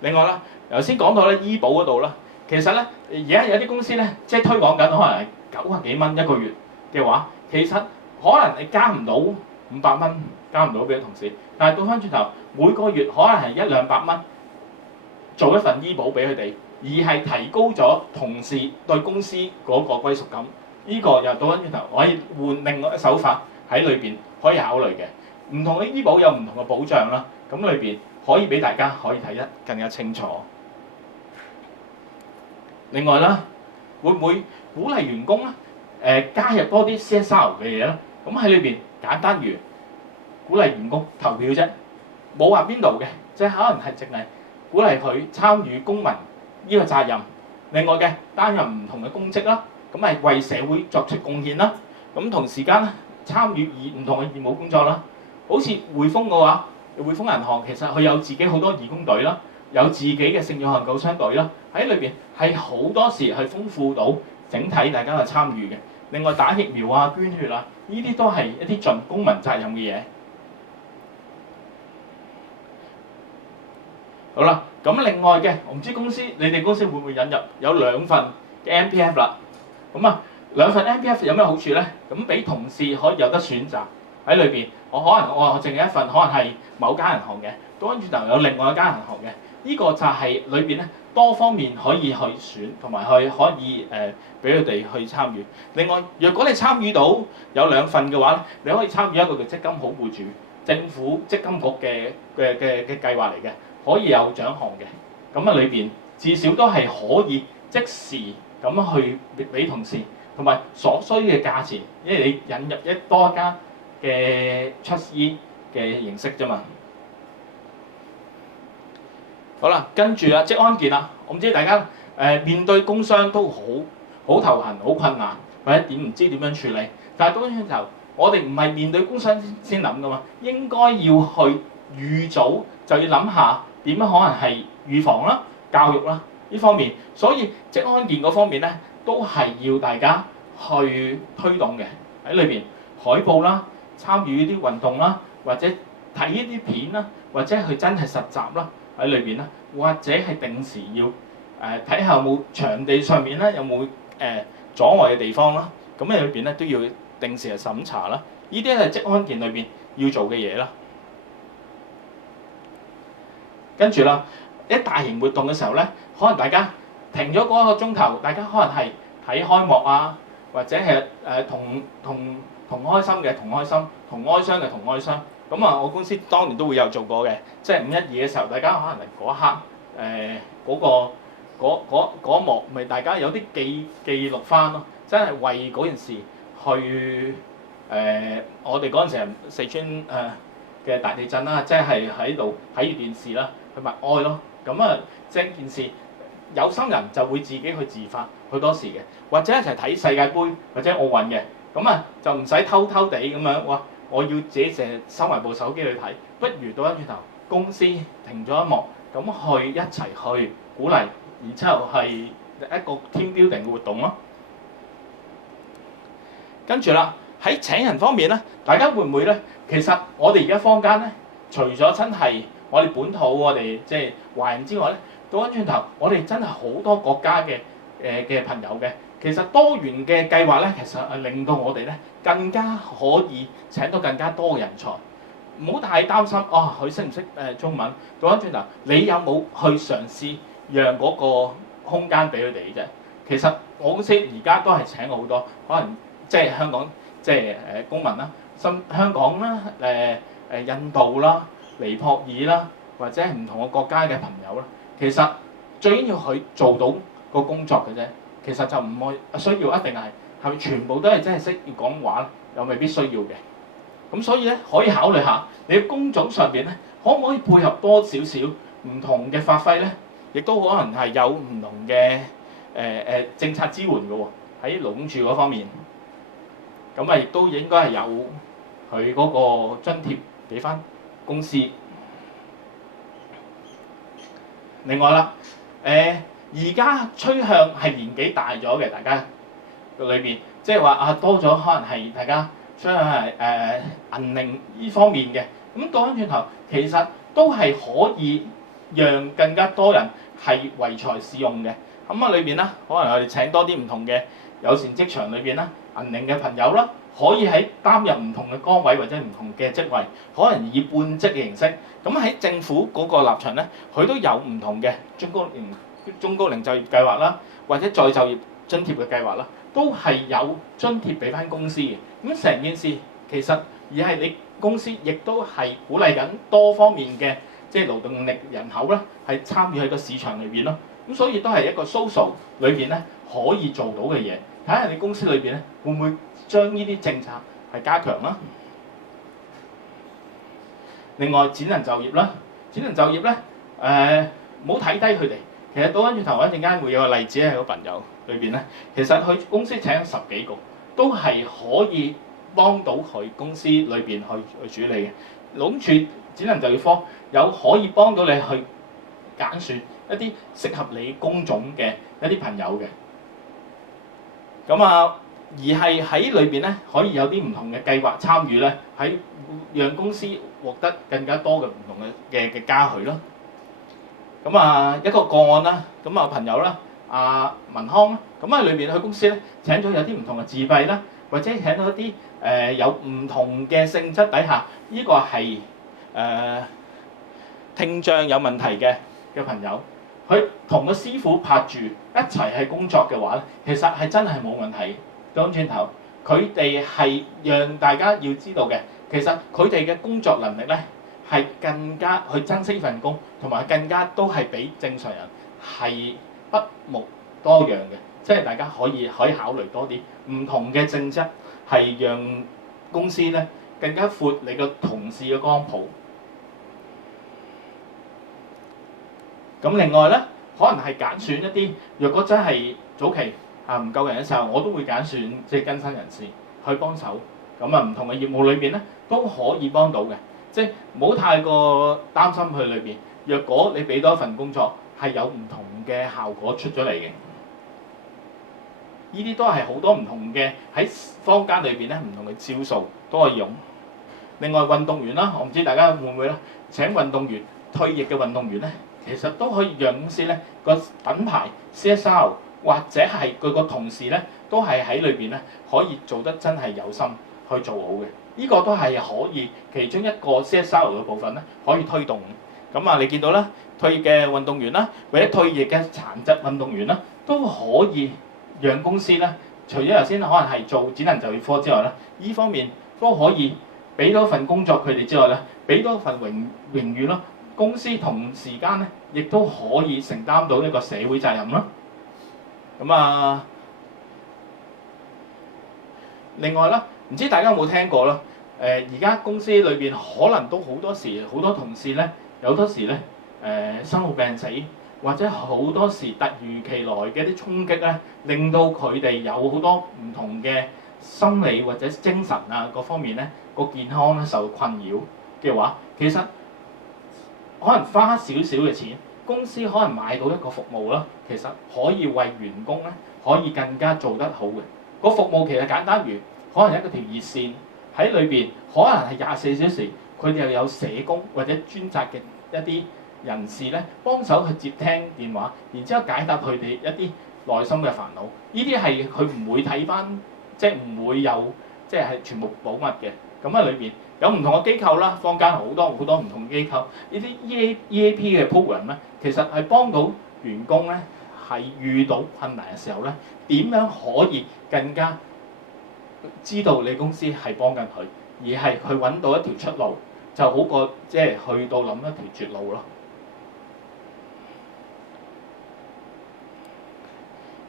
另外啦，頭先講到咧醫保嗰度啦，其實咧而家有啲公司咧，即係推廣緊可能係90幾蚊一個月嘅話，其實可能你加唔到500蚊，加唔到俾同事，但係倒翻轉頭每個月可能係100-200蚊做一份醫保俾佢哋。而係提高咗同事對公司嗰個歸屬感，呢個又倒翻轉頭可以換另外一手法喺裏邊可以考慮嘅。唔同嘅醫保有唔同嘅保障啦，咁裏邊可以俾大家可以睇得更加清楚。另外啦，會唔會鼓勵員工咧加入多啲 CSR 嘅嘢咧？咁喺裏邊簡單如鼓勵員工投票啫，冇話邊度嘅，即係可能係淨係鼓勵佢參與公民呢個責任，另外嘅擔任唔同嘅公職啦，咁係為社會作出貢獻啦。咁同時間咧參與唔同嘅義務工作啦，好似匯豐嘅話，匯豐銀行其實佢有自己好多義工隊啦，有自己嘅聖約翰救傷隊啦，喺裏邊係好多時係豐富到整體大家嘅參與嘅。另外打疫苗啊、捐血啊，呢啲都係一啲盡公民責任嘅嘢。好啦。咁另外嘅，我唔知你哋公司會唔會引入有2份嘅 MPF 啦？咁啊，2份 MPF 有咩好處咧？咁俾同事可以有得選擇喺裏邊。我淨係一份，可能係某間銀行嘅，跟住就有另外一間銀行嘅。呢個就係裏邊咧多方面可以去選，同埋可以俾佢哋去參與。另外，若果你參與到有2份嘅話咧，你可以參與一個叫積金好僱主政府積金局嘅計劃嚟嘅。可以有獎項嘅，咁啊裏邊至少都係可以即時咁去俾同事，同埋所需嘅價錢，因為你引入多一間嘅出資嘅形式啫嘛。好啦，跟住職安健啦，我唔知大家面對工傷都好頭痕、好困難，或者唔知點樣處理，但係當然就我哋唔係面對工傷先諗噶嘛，應該要去預早就要諗下。點樣可能係預防啦、教育啦呢方面，所以職安健嗰方面咧，都係要大家去推動嘅喺裏邊海報啦、參與呢啲運動啦，或者睇呢啲片啦，或者佢真係實習啦喺裏邊啦，或者係定時要睇下有冇場地上面咧有冇阻礙嘅地方啦，咁喺裏邊咧都要定時去審查啦。呢啲係職安健裏邊要做嘅嘢啦。跟住啦，一大型活動嘅時候咧，可能大家停咗嗰一個鐘頭，大家可能係睇開幕啊，或者係同開心嘅同開心，同哀傷嘅同哀傷。咁啊，我公司當年都會有做過嘅，即係512嘅時候，大家可能係嗰一刻嗰一幕，咪大家有啲記錄翻咯，真係為嗰件事去我哋嗰陣時係四川嘅大地震啦，即係喺度睇住電視啦，去默哀咯。咁啊，整件事有心人就會自己去自發好多時嘅，或者一齊睇世界盃或者奧運嘅，咁啊就唔使偷偷地咁樣，哇！我要自己淨係收埋部手機去睇，不如倒翻轉頭，公司停咗一幕，咁去一齊去鼓勵，然之後係一個 team building 嘅活動咯。跟住啦，喺請人方面咧，大家會唔會咧？其實我哋而家坊間咧，除咗真係我哋本土我哋即係華人之外咧，倒翻轉頭，我哋真係好多國家嘅朋友嘅。其實多元嘅計劃咧，其實係令到我哋咧更加可以請到更加多嘅人才。唔好太擔心啊，佢識唔識中文？倒翻轉頭，你有冇去嘗試讓嗰個空間俾佢哋啫？其實我公司而家都係請過好多，可能即係香港即係公民啦，香港啦、印度啦、尼泊爾啦，或者係唔同嘅國家嘅朋友啦。其實最緊要佢做到個工作嘅啫。其實就唔會需要一定係咪全部都係真係識要講話，又未必需要嘅。咁所以咧可以考慮下你嘅工種上邊咧，可唔可以配合多少少唔同嘅發揮咧？亦都可能係有唔同嘅政策支援嘅喎，喺勞工處嗰方面。咁啊，亦都應該係有佢嗰個津貼俾翻公司。另外啦，而家趨向係年紀大咗嘅，大家裏邊即係話啊多咗，可能係大家趨向係銀齡呢方面嘅。咁講翻轉頭，其實都係可以讓更加多人係唯才是用嘅。咁啊裏邊啦，可能我哋請多啲唔同嘅友善職場裏邊啦，銀齡嘅朋友啦，可以喺擔任唔同嘅崗位或者唔同嘅職位，可能以半職嘅形式。咁喺政府嗰個立場咧，佢都有唔同嘅中高齡就業計劃啦，或者再就業津貼嘅計劃啦，都係有津貼俾翻公司嘅。咁成件事其實而係你公司亦都係鼓勵緊多方面嘅即係勞動力人口啦，係參與喺個市場裏邊咯。咁所以都係一個 social 裏邊咧可以做到嘅嘢。睇下你公司裏邊咧會唔會將呢啲政策係加強啦。另外展能就業啦，展能就業咧唔好睇低佢哋。其實倒翻轉頭，我一陣間會有個例子喺個朋友裏邊咧。其實佢公司請咗10幾個，都係可以幫到佢公司裏邊去處理嘅。勞工處展能就業科有可以幫到你去揀選一啲適合你工種嘅一啲朋友嘅。咁啊，而係喺裏邊咧可以有啲唔同嘅計劃參與咧，喺讓公司獲得更加多嘅唔同嘅嘉許咯。咁啊一個個案啦，咁啊朋友啦，阿文康啦，咁喺裏邊佢公司咧請咗有啲唔同嘅自閉啦，或者請到一啲有唔同嘅性質底下，呢個係聽障有問題嘅朋友，佢同個師傅拍住一齊係工作嘅話咧，其實係真係冇問題。講轉頭，佢哋係讓大家要知道嘅，其實佢哋嘅工作能力咧係更加去珍惜呢份工，同埋更加都係比正常人係不無多樣嘅，即係大家可以考慮多啲唔同嘅性質，係讓公司咧更加闊你個同事嘅光譜。咁另外咧，可能係揀選一啲，若果真係早期唔夠人嘅時候，我都會揀選即係更新人士去幫手。咁啊唔同嘅業務裏邊咧都可以幫到嘅。即係唔好太過擔心佢裏邊。若果你俾多一份工作，係有唔同嘅效果出咗嚟嘅。呢啲都係好多唔同嘅喺坊間裏邊咧，唔同嘅招數都可以用。另外運動員啦，我唔知大家會唔會咧請運動員退役嘅運動員咧，其實都可以讓公司咧個品牌 CSR 或者係佢個同事咧都係喺裏邊咧可以做得真係有心去做好嘅。呢個都係可以其中一個 CSR 嘅部分咧可以推動。咁啊，你見到啦，退役嘅運動員啦，或者退役嘅殘疾運動員啦，都可以讓公司咧，除咗頭先可能係做展能就業科之外咧，呢方面都可以俾多份工作佢哋之外咧，俾多份榮譽咯。公司同時間咧，亦都可以承擔到一個社會責任啦。咁啊，另外啦，唔知大家有冇聽過啦？而家公司裏邊可能都好多時，好多同事咧，有好多時咧，生老病死，或者好多時突如其來嘅啲衝擊咧，令到佢哋有好多唔同嘅心理或者精神啊各方面咧個健康咧受困擾嘅話，其實可能花少少嘅錢，公司可能買到一個服務啦，其實可以為員工咧可以更加做得好嘅。個服務其實簡單如可能一個條熱線喺裏邊，可能係24小時，佢哋又有社工或者專責嘅一啲人士咧幫手去接聽電話，然之後解答佢哋一啲內心嘅煩惱。呢啲係佢唔會睇翻，即係唔會有，即係全部保密嘅。咁喺裏邊有唔同嘅機構啦，坊間好多唔同嘅機構，呢啲 EAP 嘅 program 咧，其實係幫到員工咧係遇到困難嘅時候咧，點樣可以更加知道你公司係幫緊佢，而係去揾到一條出路，就好過即係去到諗一條絕路咯。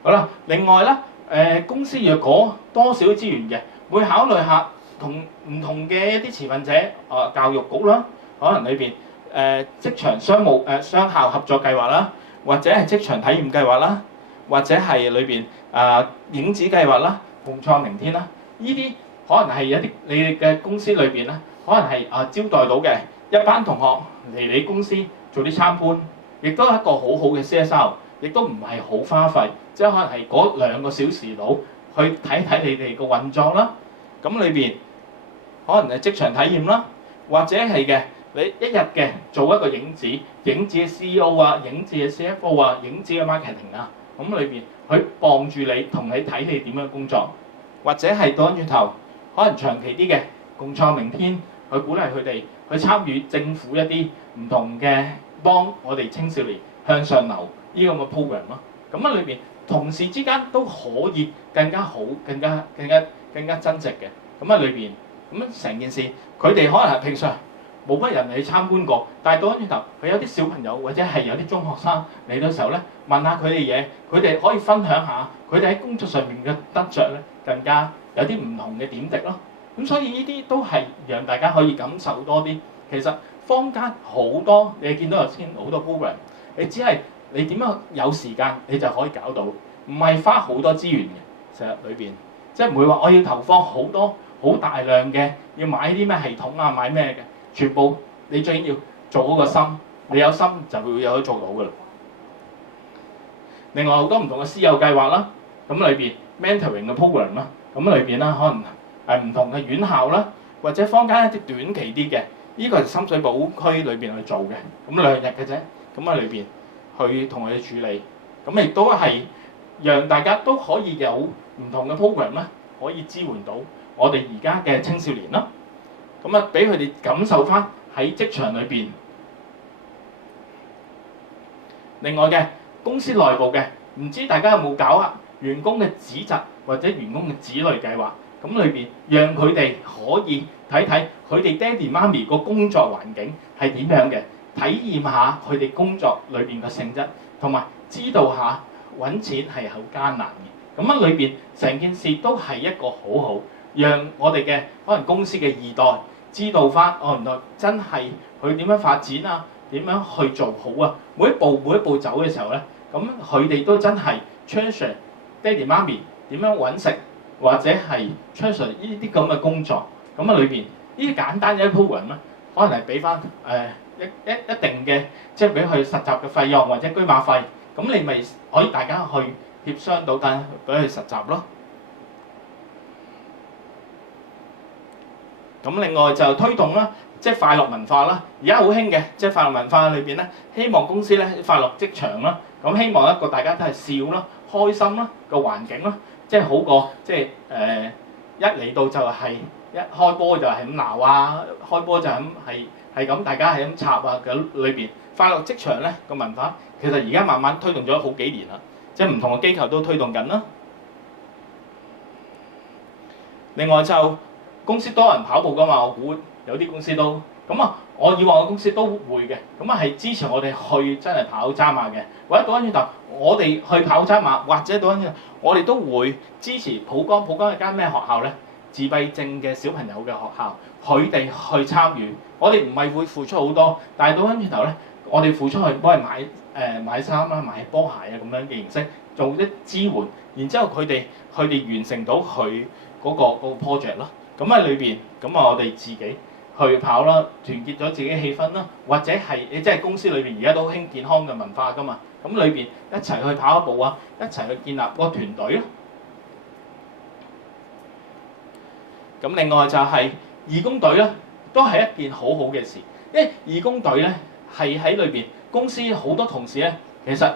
好啦，另外咧，公司若果多少資源嘅，會考慮下同唔同嘅一啲持份者，教育局啦，可能裏邊職場商校合作計劃啦，或者係職場體驗計劃啦，或者係裏邊影子計劃啦、共創明天啦，呢啲可能係一啲你哋嘅公司裏邊咧，可能係招待到嘅一班同學嚟你公司做啲參觀，亦都係一個好好嘅 CSR， 亦都唔係好花費，即係可能係嗰2個小時度去睇睇你哋個運作啦。咁裏邊可能係職場體驗啦，或者係嘅你一日嘅做一個影子嘅 CEO 啊、影子嘅 CFO 啊、影子嘅 marketing 啊，咁裏邊佢傍住你，同你睇你點樣工作，或者係倒轉頭，可能長期啲嘅共創明天，去鼓勵佢哋去參與政府一啲唔同嘅幫我哋青少年向上流呢咁嘅 program 咯。咁喺裏邊同事之間都可以更加好、更加增值嘅。咁喺裏邊咁成件事，佢哋可能係平常冇乜人嚟參觀過，但係倒轉頭佢有啲小朋友或者係有啲中學生嚟到時候咧，問下佢哋嘢，佢哋可以分享下佢哋喺工作上面嘅得着咧，更加有啲唔同嘅點滴咯。咁所以呢啲都係讓大家可以感受多啲。其實坊間好多你見到頭先好多 program， 你只係你點樣有時間你就可以搞到，唔係花好多資源嘅。成日裏邊即係唔會話我要投放好多好大量嘅要買啲咩系統啊，買咩嘅，全部你最緊要做好個心，你有心就會有得做到噶啦。另外好多唔同嘅師友計劃啦，咁裏邊 mentoring 嘅 program 啦，咁裏邊啦可能係唔同嘅院校啦，或者坊間一啲短期啲嘅，呢個係深水埗區裏邊去做嘅，咁2日嘅啫，咁喺裏邊去同佢哋處理，咁亦都係讓大家都可以有唔同嘅 program 啦，可以支援到我哋而家嘅青少年啦，咁啊俾佢哋感受翻喺職場裏邊。另外嘅公司內部嘅，唔知大家有冇搞員工嘅子侄或者員工嘅子女計劃？咁裏邊讓佢哋可以睇睇佢哋爹哋媽咪個工作環境係點樣嘅，體驗下佢哋工作裏邊嘅性質，同埋知道下揾錢係好艱難嘅。咁啊裏邊成件事都係一個好好，讓我哋嘅可能公司嘅2代知道翻，原來真係佢點樣發展啊，點樣去做好啊，每一步走嘅時候咧，咁佢哋都真係 treasure 爹哋媽咪點樣揾食，或者係 treasure 呢啲咁嘅工作。咁啊裏邊呢啲簡單嘅 program 咧，可能係俾翻一定嘅，即係俾佢實習嘅費用或者居馬費，咁你咪可以大家去協商到，但俾佢實習咯。咁另外就推動啦，即係快樂文化啦。而家好興嘅，即係快樂文化裏邊咧，希望公司咧快樂職場啦。咁希望一個大家都係笑啦、開心啦個環境啦，即係好過即係一嚟到就係一開波就係咁鬧啊，開波就係咁係咁大家係咁插啊嘅裏邊。快樂職場咧個文化其實而家慢慢推動咗好幾年啦，即係唔同嘅機構都推動緊啦。另外就公司多人跑步㗎嘛，我估有啲公司都咁啊。我以往嘅公司都會嘅，咁啊係支持我哋去真係跑渣馬嘅，或者倒翻轉頭，我哋去跑渣馬，或者倒翻轉頭，我哋都會支持普江。普江係間咩學校咧？自閉症嘅小朋友嘅學校，佢哋去參與。我哋唔係會付出好多，但係倒翻轉頭咧，我哋付出去幫佢買衫啦、買波鞋啊咁樣嘅形式做啲支援，然之後佢哋完成到佢嗰個 project 咯。咁喺裏邊，咁啊我哋自己去跑啦，團結咗自己氣氛啦，或者係即係公司裏邊而家都好興健康嘅文化㗎嘛，咁裏邊一齊去跑一步啊，一齊去建立個團隊咯。咁另外就係義工隊咧，都係一件好好嘅事，因為義工隊咧係喺裏邊公司好多同事咧，其實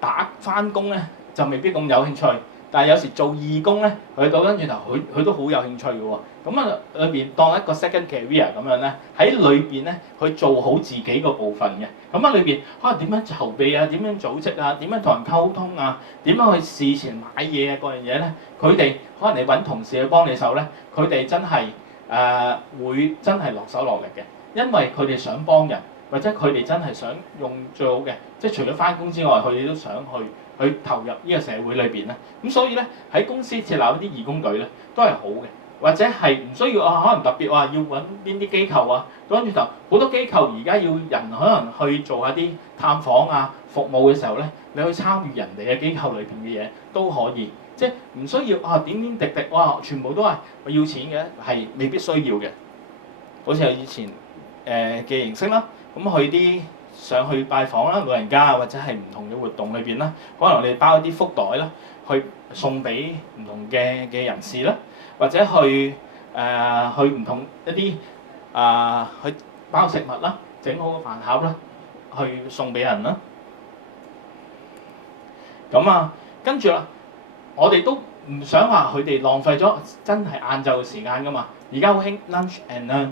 打返工咧就未必咁有興趣。但係有時做義工咧，佢倒翻轉頭，佢都好有興趣嘅喎。咁啊，裏邊當一個 second career 咁樣咧，喺裏邊咧，佢做好自己個部分嘅。咁啊，裏邊可能點樣籌備啊，點樣組織啊，點樣同人溝通啊，點樣去事前買嘢啊，嗰樣嘢咧，佢哋可能你揾同事去幫你手咧，佢哋真係會真係落手落力嘅，因為佢哋想幫人，或者佢哋真係想用最好嘅，即係除咗翻工之外，佢哋都想去投入呢個社會裏邊咧，咁所以咧喺公司設立一啲義工隊咧都係好嘅，或者係唔需要可能特別話要揾邊啲機構啊，跟住就好多機構而家要人可能去做下啲探訪啊、服務嘅時候咧，你去參與人哋嘅機構裏邊嘅嘢都可以，即係唔需要點點滴滴哇，全部都係要錢嘅，係未必需要嘅。好似以前嘅形式啦，咁去啲上去拜訪啦，老人家或者係唔同嘅活動裏邊啦，可能我哋包一啲福袋啦，去送俾唔同嘅人士啦，或者去唔同一啲去包食物啦，整好個飯盒啦，去送俾人啦。咁啊，跟住啦，我哋都唔想話佢哋浪費咗真係晏晝嘅時間噶嘛。而家好興 lunch and learn，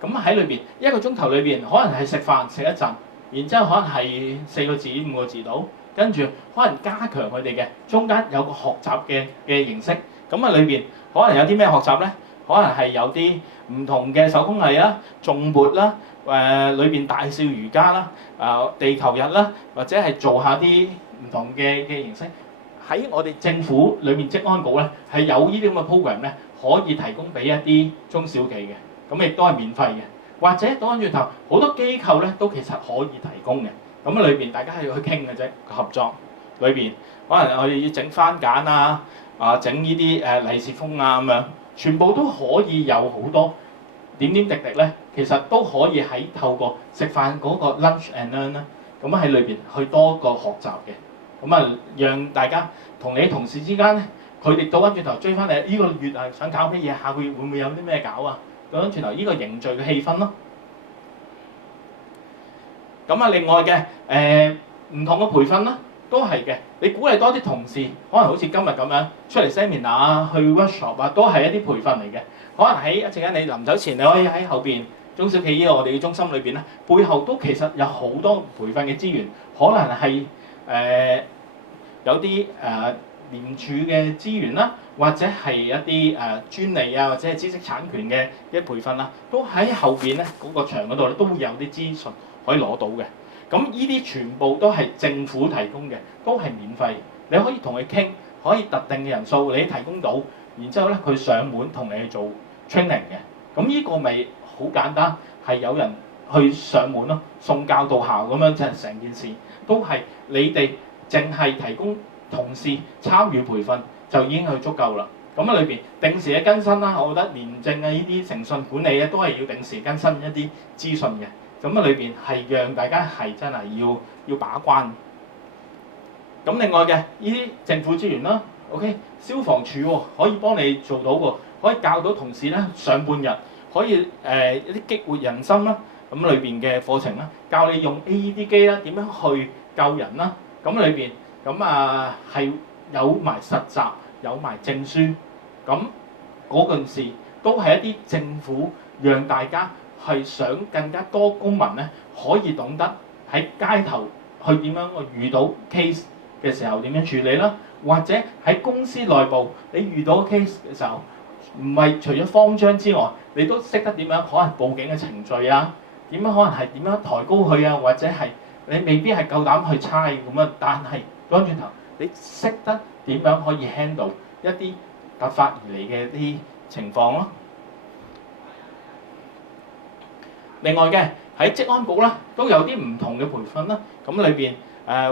咁喺裏邊1個鐘頭裏邊，可能係食飯食一陣。然之後可能係4個字5個字到，跟住可能加強佢哋嘅，中間有個學習嘅形式。咁啊裏邊可能有啲咩學習咧？可能係有啲唔同嘅手工藝啦、頌缽啦、裏邊大笑瑜伽啦、地球日啦，或者係做下啲唔同嘅形式。喺我哋政府裏面職安局咧係有呢啲咁嘅 program 咧，可以提供俾一啲中小企嘅，咁亦都係免費嘅。或者倒翻轉頭，好多機構咧都其實可以提供嘅。咁啊裏邊大家係要去傾嘅啫，合作裏邊可能我哋要整番梘啊，整呢啲利是封啊咁樣，全部都可以有好多點點滴滴咧，其實都可以喺透過食飯嗰個 lunch and learn 咧，咁喺裏邊去多個學習嘅。咁啊，讓大家同你同事之間咧，佢哋倒翻轉頭追翻你呢個月想搞乜嘢，下個月會唔會有啲咩搞啊？倒翻轉頭呢個凝聚嘅氣氛咯。咁啊，另外嘅唔同嘅培訓啦，都係嘅。你鼓勵多啲同事，可能好似今日咁樣出嚟 seminar 啊、去 workshop 啊，都係一啲培訓嚟嘅。可能喺一陣間你臨走前，你可以喺後邊中小企業我哋嘅中心裏邊咧，背後都其實有好多培訓嘅資源，可能係有啲廉署嘅資源啦，或者係一啲專利啊，或者係知識產權嘅一培訓啦，都喺後邊咧嗰個場嗰度咧都會有啲資訊可以攞到嘅。咁呢啲全部都係政府提供嘅，都係免費。你可以同佢傾，可以特定嘅人數你提供到，然之後咧佢上門同你去做 training 嘅。咁呢個咪好簡單，係有人去上門咯，送教到校咁樣，即係成件事都係你哋淨係提供同事參與培訓就已經係足夠啦。咁啊裏邊定時嘅更新啦，我覺得廉政啊呢啲誠信管理咧都係要定時更新一啲資訊嘅。咁啊裏邊係讓大家係真係要把關。咁另外嘅呢啲政府資源啦 ，OK， 消防處可以幫你做到喎，可以教到同事咧上半日可以一啲激活人心啦。咁裏邊嘅課程啦，教你用 AED 機啦，點樣去救人啦。咁裏邊係有埋實習，有埋證書。咁嗰件事都係一啲政府讓大家係想更加多公民咧可以懂得喺街頭去點樣遇到 case 嘅時候點樣處理啦，或者喺公司內部你遇到 case 嘅時候，唔係除咗慌張之外，你都識得點樣可能報警嘅程序啊，點樣可能係點樣抬高佢啊，或者係你未必係夠膽去猜咁啊，但係講轉頭，你識得點樣可以 handle 一啲突發而嚟嘅啲情況咯。另外嘅喺職安局啦，都有啲唔同嘅培訓啦。咁裏邊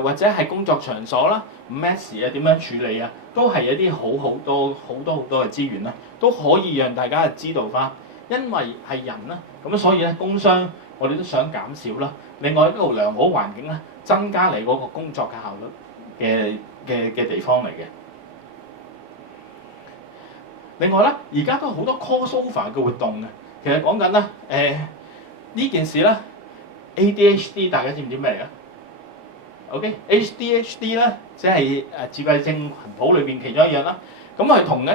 或者係工作場所啦，mess 啊點樣處理啊，都係一啲好多嘅資源啦，都可以讓大家知道翻。因為係人啦，咁所以咧工傷我哋都想減少啦。另外一個良好環境咧，增加你嗰個工作嘅效率嘅地方嚟嘅。另外咧，而家都好多 crossover 嘅活動嘅。其實講緊咧，呢件事咧 ，ADHD 大家知唔知咩嚟啊 ？OK，ADHD 咧，即係自閉症群譜裏邊其中一樣啦。咁係同呢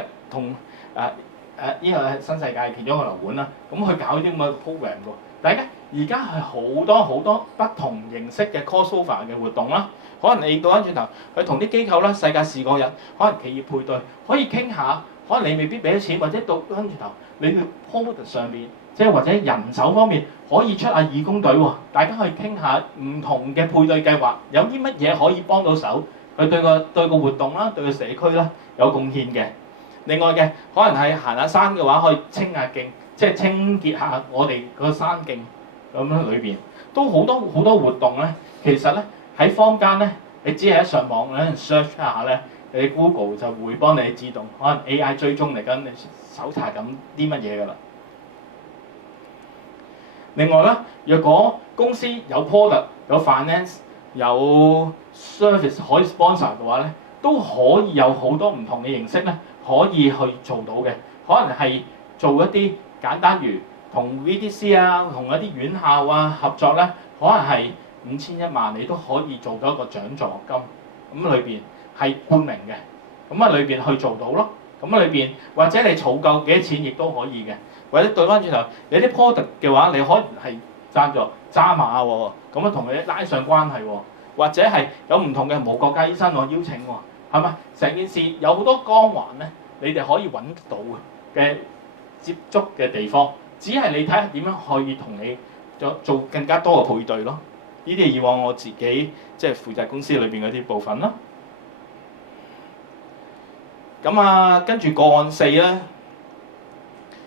個係新世界其中一個樓盤啦。咁佢搞啲咁嘅 program 喎。大家而家係好多不同形式嘅 crossover 嘅活動啦。可能你倒翻轉頭，去同啲機構啦、世界視覺人、可能企業配對，可以傾下。可能你未必俾咗錢，或者倒翻轉頭，你去 product 上邊，即係或者人手方面可以出下義工隊喎。大家可以傾下唔同嘅配對計劃，有啲乜嘢可以幫到手，佢對個活動啦，對個社區啦有貢獻嘅。另外嘅可能係行下山嘅話，可以清下徑，即係清潔下我哋個山徑咁樣裏邊，都好多活動咧。其實咧喺坊間咧，你只係一上網咧 search 一下咧。你 Google 就會幫你自動，可能 AI 追蹤嚟緊，你搜查緊啲乜嘢㗎啦。另外咧，若果公司有 product、有 finance、有 service 可以 sponsor 嘅話咧，都可以有好多唔同嘅形式咧，可以去做到嘅。可能係做一啲簡單如同 VDC 啊、同一啲院校啊合作咧，可能係5000、1萬，你都可以做到一個獎助金咁裏邊。係冠名嘅，咁裏邊去做到咯。咁裏邊或者你儲夠幾多錢，亦都可以嘅。或者對翻轉頭，有啲 product 嘅話，你可能係贊助揸馬喎，咁同佢拉上關係喎。或者係有唔同嘅無國界醫生我邀請喎，係咪？成件事有好多光環咧，你哋可以揾到嘅接觸嘅地方，只係你睇下點樣可以同你做更加多嘅配對咯。呢啲係以往我自己即係負責公司裏邊嗰啲部分啦。咁跟住個案4咧，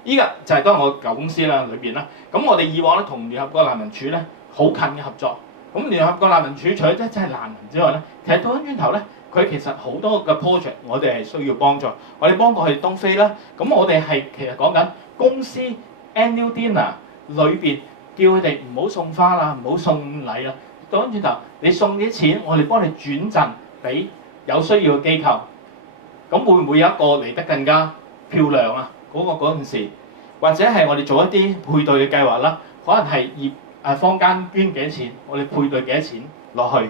依個就係當我舊公司啦裏邊啦。咁我哋以往咧同聯合國難民署咧好近嘅合作。咁聯合國難民署除咗真係難民之外咧，其實倒翻轉頭咧，佢其實好多嘅 project 我哋係需要幫助。我哋幫過去東非啦。咁我哋係其實講緊公司 annual dinner 裏邊叫佢哋唔好送花啦，唔好送禮啦。倒翻轉頭，你送啲錢，我哋幫你轉贈俾有需要嘅機構。咁會唔會有一個嚟得更加漂亮啊？嗰陣時，或者係我哋做一啲配對嘅計劃啦，可能係坊間捐幾多錢，我哋配對幾多錢落去，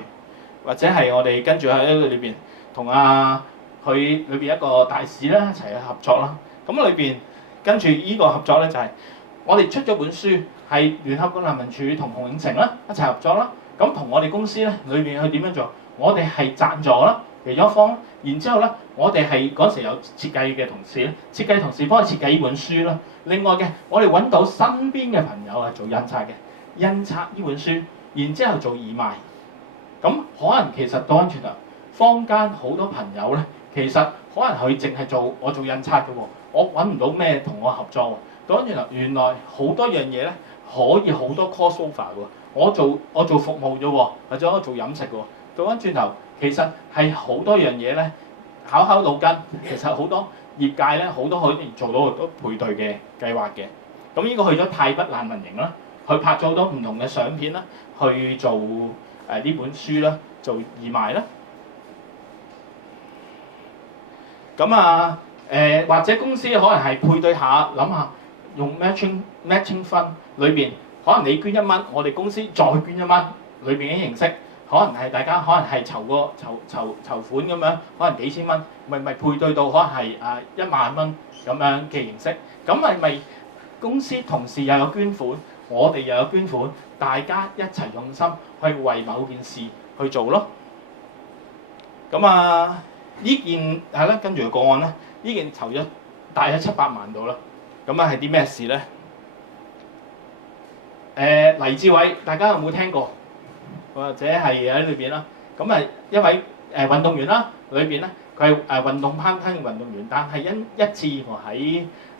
或者係我哋跟住喺裏邊同佢裏邊一個大使啦一齊去合作啦。咁裏邊跟住依個合作咧就係我哋出咗本書，係聯合國難民署同洪永城啦一齊合作啦。咁同我哋公司咧裏邊去點樣做？我哋係贊助啦。其中一方，然之後咧，我哋係嗰時有設計嘅同事咧，設計同事幫佢設計呢本書啦。另外嘅，我哋揾到身邊嘅朋友係做印刷嘅，印刷呢本書，然之後做義賣。咁可能其實倒翻轉頭，坊間好多朋友咧，其實可能佢淨係做我做印刷嘅喎，我揾唔到咩同我合作喎。倒翻轉頭，原來好多樣嘢咧，可以好多 crossover 喎。我做服務啫喎，或者我做飲食嘅喎。倒翻轉頭。其實係好多樣嘢咧，考腦筋。其實好多業界咧，好多可以做到好多配對嘅計劃嘅。咁呢個去咗泰北難民營啦，佢拍咗好多唔同嘅相片啦，去做呢本書啦，做義賣啦。咁或者公司可能係配對下，諗下用 matching fund 裏邊，可能你捐1蚊，我哋公司再捐1蚊，裏邊嘅形式可能係大家可能係籌款咁樣，可能幾千蚊，咪配對到可能係1萬蚊咁樣嘅形式，咁係咪公司同時又有捐款，我哋又有捐款，大家一齊用心去為某件事去做咯？咁呢件係啦，跟住個案咧，呢件籌咗大約700萬度啦。咁係啲咩事咧？黎志偉，大家有冇聽過？或者係喺裏邊啦。咁一位運動員啦，裏邊咧佢係運動攀登嘅運動員，但係因一次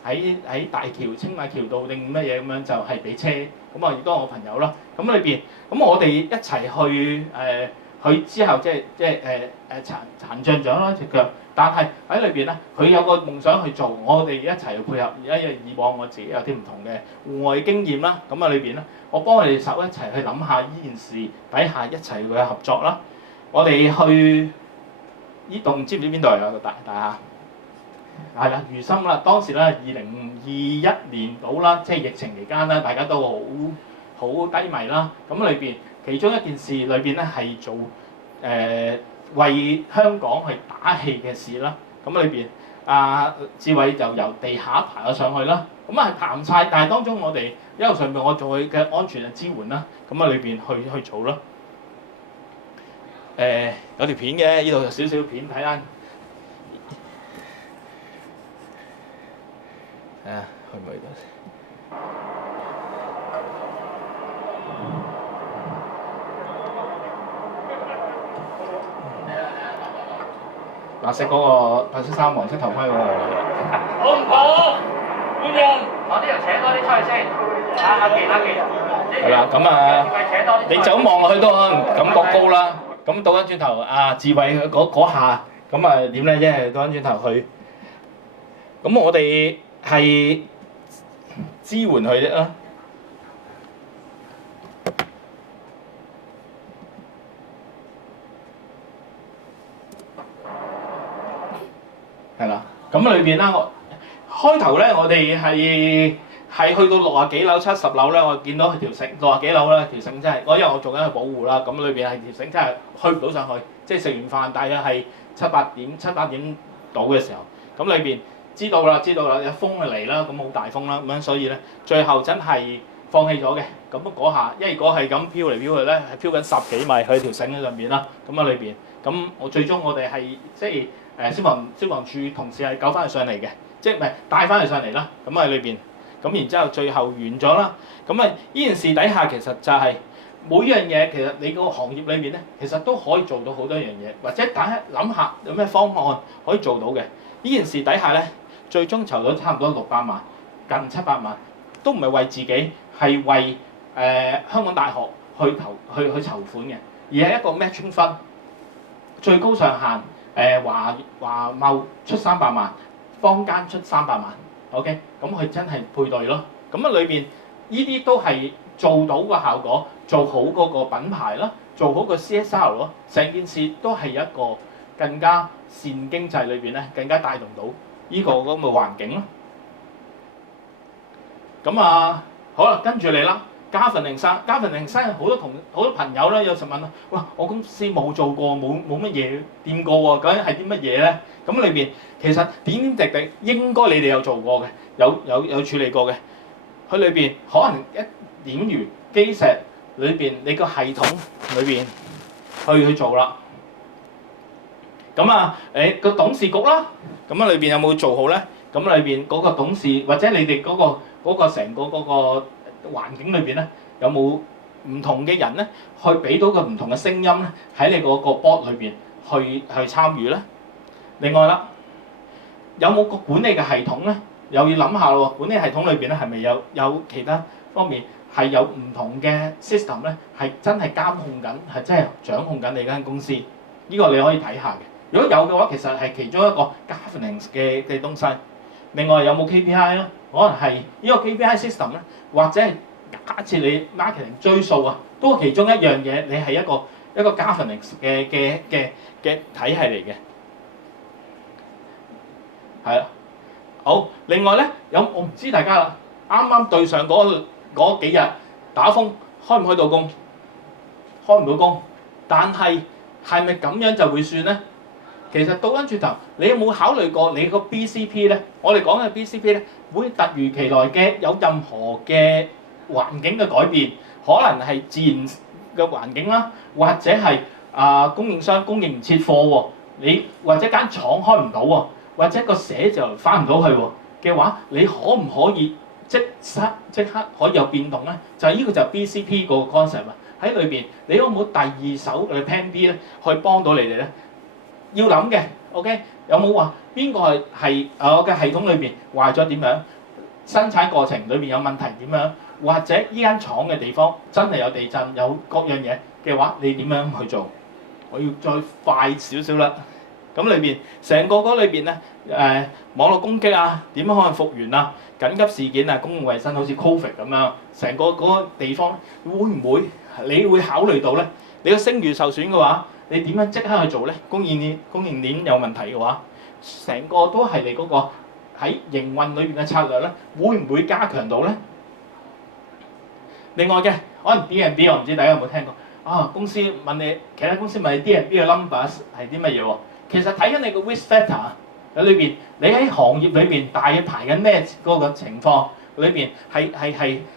喺大橋青馬橋道定乜嘢咁樣就係俾車，咁亦都係我朋友啦。咁裏邊咁我哋一齊去佢之後即係殘障咗啦隻腳，但係喺裏邊咧，佢有個夢想去做，我哋一齊去配合。因為以往我自己有啲唔同嘅戶外經驗啦，咁裏邊咧，我幫佢哋手一齊去諗下呢件事底下一齊去合作啦。我哋去呢棟知唔知邊度嚟啊？個大廈係啦，如心啦。當時咧2021年到啦，即係疫情期間啦，大家都好低迷啦。咁裏邊其中一件事裏邊咧係做為香港去打氣嘅事啦。咁裏邊志偉就由地下爬咗上去啦。咁係爬唔晒，但係當中我哋一路上邊我做佢嘅安全嘅支援啦。咁裏邊去做啦。有條片嘅，呢度有少少片睇下。去唔去到？白色嗰個白色衫、黃色頭盔嗰個。好唔好？官人，我呢度扯多啲出去先。阿傑。係啦，咁你就咁望落去都可能感覺高啦。咁倒翻轉頭，志偉嗰下，咁點咧？即係倒翻轉頭去。咁我哋係支援佢啫啦。係啦，咁裏邊啦，開頭咧，我哋係去到60幾樓、70樓咧，我見到佢條繩60幾樓咧，條繩真係，因為我做緊佢保護啦，咁裏邊係條繩真係去唔到上去，即係食完飯大約係7、8點到嘅時候，咁裏邊知道啦，有風就嚟啦，咁好大風啦，咁樣所以咧，最後真係放棄咗嘅。咁嗰下，因為嗰係咁飄嚟飄去咧，係飄緊10幾米喺條繩喺上邊啦，咁裏邊，咁最終我哋係即係消防處同事係救翻佢上嚟嘅，即係唔係帶翻佢上嚟啦，咁喺裏邊。咁然之後最後完咗啦，咁呢件事底下其實就係每樣嘢，其實你個行業裏面咧，其實都可以做到好多樣嘢，或者大家諗下有咩方案可以做到嘅。呢件事底下咧，最終籌到差唔多600萬，近700萬，都唔係為自己，係為香港大學去籌款嘅，而係一個 matching fund，最高上限華貿出300萬，坊間出300萬。OK， 咁佢真係配對咯。咁裏邊呢啲都係做到個效果，做好嗰個品牌啦，做好個 CSR 咯。成件事都係一個更加善經濟裏邊咧，更加帶動到呢個咁嘅環境咯。咁好啦，跟住嚟啦，嘉奮靈山好多朋友咧，有時問啦，哇，我公司冇做過，冇乜嘢掂過喎，究竟係啲乜嘢咧？咁裏邊其實點滴滴應該你哋有做過嘅，有處理過嘅。佢裏邊可能一點如基石裏邊，你個系統裏邊去做啦。咁個董事局啦，咁裏邊有冇做好咧？咁裏邊嗰個董事或者你哋嗰個成個嗰個環境裏邊咧，有冇唔同嘅人咧，去俾到個唔同嘅聲音咧，喺你嗰個 board 裏邊去參與咧？另外啦，有冇個管理嘅系統咧？又要諗下咯。管理系統裏邊咧，係咪有其他方面係有唔同嘅 system 咧？係真係監控緊，係真係掌控緊你間公司？呢個你可以睇下嘅。如果有嘅話，其實係其中一個 governance 嘅東西。另外有冇 KPI 咧？可能係呢個 KPI system 咧，或者係假設你 marketing 追數啊，都係其中一樣嘢。你係一個 governance 嘅體系嚟嘅。係啦，好。另外咧，我唔知大家啦，啱啱對上嗰幾日打風，開唔開到工？開唔到工。但係係咪咁樣就會算咧？其實倒翻轉頭，你有冇考慮過你個 BCP 咧？我哋講嘅 BCP 咧，會突如其來嘅有任何嘅環境嘅改變，可能係自然嘅環境啦，或者係供應商供應唔切貨喎，你或者間廠開唔到喎，或者個寫就翻唔到去喎嘅話，你可唔可以即刻可以有變動咧？就係呢個就係 BCP 個 concept 啊！喺裏邊，你有冇第二手嘅 Plan B 咧，去幫到你哋咧？要諗嘅 ，OK？ 有冇話邊個係我嘅系統裏邊壞咗點樣？生產過程裏邊有問題點樣？或者依間廠嘅地方真係有地震有各樣嘢嘅話，你點樣去做？我要再快少少啦。咁裏邊成個嗰裏邊咧，網絡攻擊啊，點樣可能復原啊？緊急事件啊，公共衛生好似 Covid 咁樣，成個嗰個地方會唔會你會考慮到咧？你個聲譽受損嘅話，你點樣即刻去做咧？供應鏈有問題嘅話，成個都係你嗰個喺營運裏邊嘅策略咧，會唔會加強到咧？另外嘅可能 D&B 我唔知大家有冇聽過啊？公司問你，其他公司問你 D&B 嘅 numbers 係啲乜嘢喎？其實睇緊你個 risk factor 喺裏邊，你喺行業裏邊大約排緊咩嗰個情況裏邊係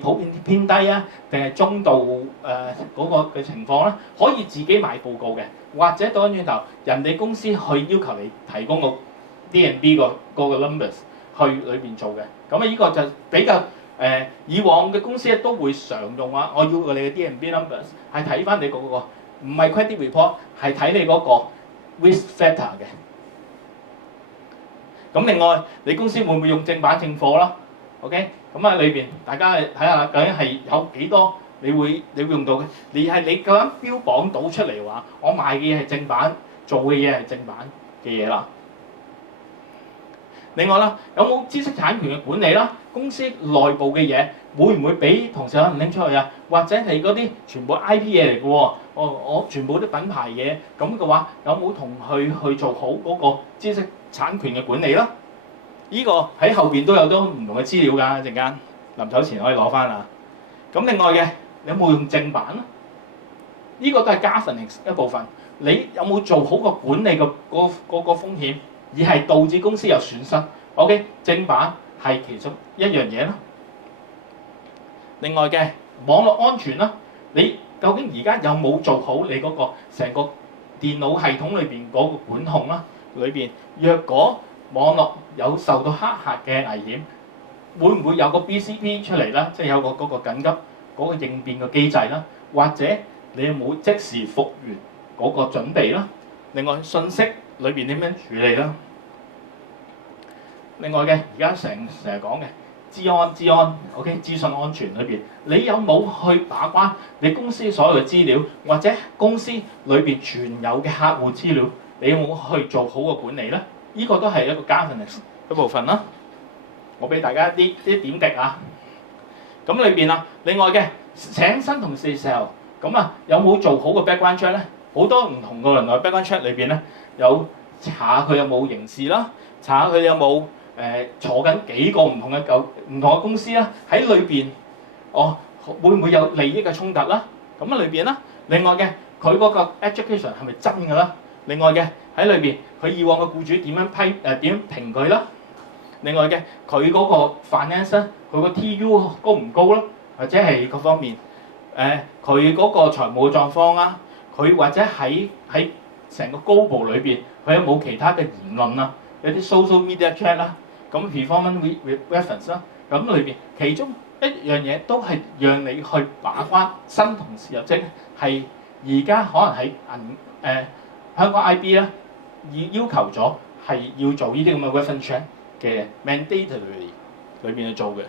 普遍偏低啊，定係中度嗰個嘅情況咧？可以自己買報告嘅，或者倒翻轉頭，人哋公司去要求你提供個 D&B 個 numbers 去裏邊做嘅。咁啊，呢個就比較以往嘅公司咧都會常用啊。我要你嘅 D&B numbers 係睇翻你嗰個，唔係 credit report， 係睇你嗰個 risk factor 嘅。咁另外，你公司會唔會用正版正貨啦 ？OK， 咁啊裏邊大家睇下究竟係有幾多你會用到嘅？你夠膽標榜到出嚟話，我賣嘅嘢係正版，做嘅嘢係正版嘅嘢啦。另外啦，有冇知識產權嘅管理啦？公司內部嘅嘢會唔會俾同事可能拎出去啊？或者係嗰啲全部 IP 嘢嚟嘅喎？我全部啲品牌嘢咁嘅話，有冇同佢去做好嗰個知識產權嘅管理啦？呢個喺後邊都有好多唔同嘅資料㗎，一陣間臨走前可以攞翻啊。咁另外嘅，你有冇用正版啊？呢個都係 governance 一部分。你有冇做好個管理個風險，而係導致公司有損失 ？OK， 正版係其中一樣嘢啦。另外嘅網絡安全啦，你究竟而家有冇做好你嗰個成個電腦系統裏邊嗰個管控啦？裏邊若果網絡有受到黑客嘅危險，會唔會有個 BCP 出嚟啦？即係有個嗰個緊急嗰個應變嘅機制啦，或者你有冇即時復原嗰個準備啦？另外信息裏邊點樣處理啦？另外嘅而家成日講嘅資安 ，OK， 資訊安全裏邊，你有冇去把關你公司所有嘅資料，或者公司裏邊存有嘅客戶資料，你有冇去做好個管理咧？呢個都係一個 governance 嘅部分啦。我俾大家啲點滴啊。咁裏邊啊，另外嘅請新同事嘅時候，咁啊有冇做好個 background check 咧？好多唔同個人來 background check 裏邊咧，有查下佢有冇刑事啦，查下佢有冇坐緊幾個唔同嘅公司啦，喺裏邊會唔會有利益嘅衝突啦？咁啊裏邊啦，另外嘅佢嗰個 education 係咪真㗎啦？另外嘅喺裏邊，佢以往嘅僱主點樣點樣評佢啦？另外嘅佢嗰個 finance 佢個 TU 高唔高啦？或者係各方面佢嗰個財務狀況啊，佢或者喺成個高部裏邊，佢有冇其他嘅言論啊？有啲 social media chat 啦，咁 performance reference 啦，咁裏邊其中一樣嘢都係讓你去把關新同事入職係而家可能喺香港 IB 咧，要求咗係要做呢啲咁嘅 reference check 嘅 mandatory 裏邊去做嘅。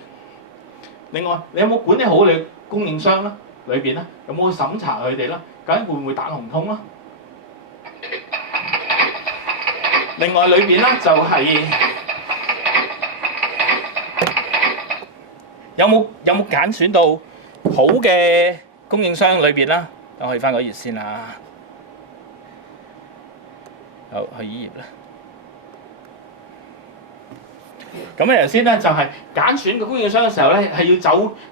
另外，你有冇管理好你供應商啦？裏邊咧有冇去審查佢哋啦？究竟會唔會打紅通啦？另外裏邊咧就係有冇揀選到好嘅供應商裏邊啦？等我去翻嗰頁先啦。好，去呢頁啦。咁咧頭先咧就係揀選個供應商嘅時候咧，係要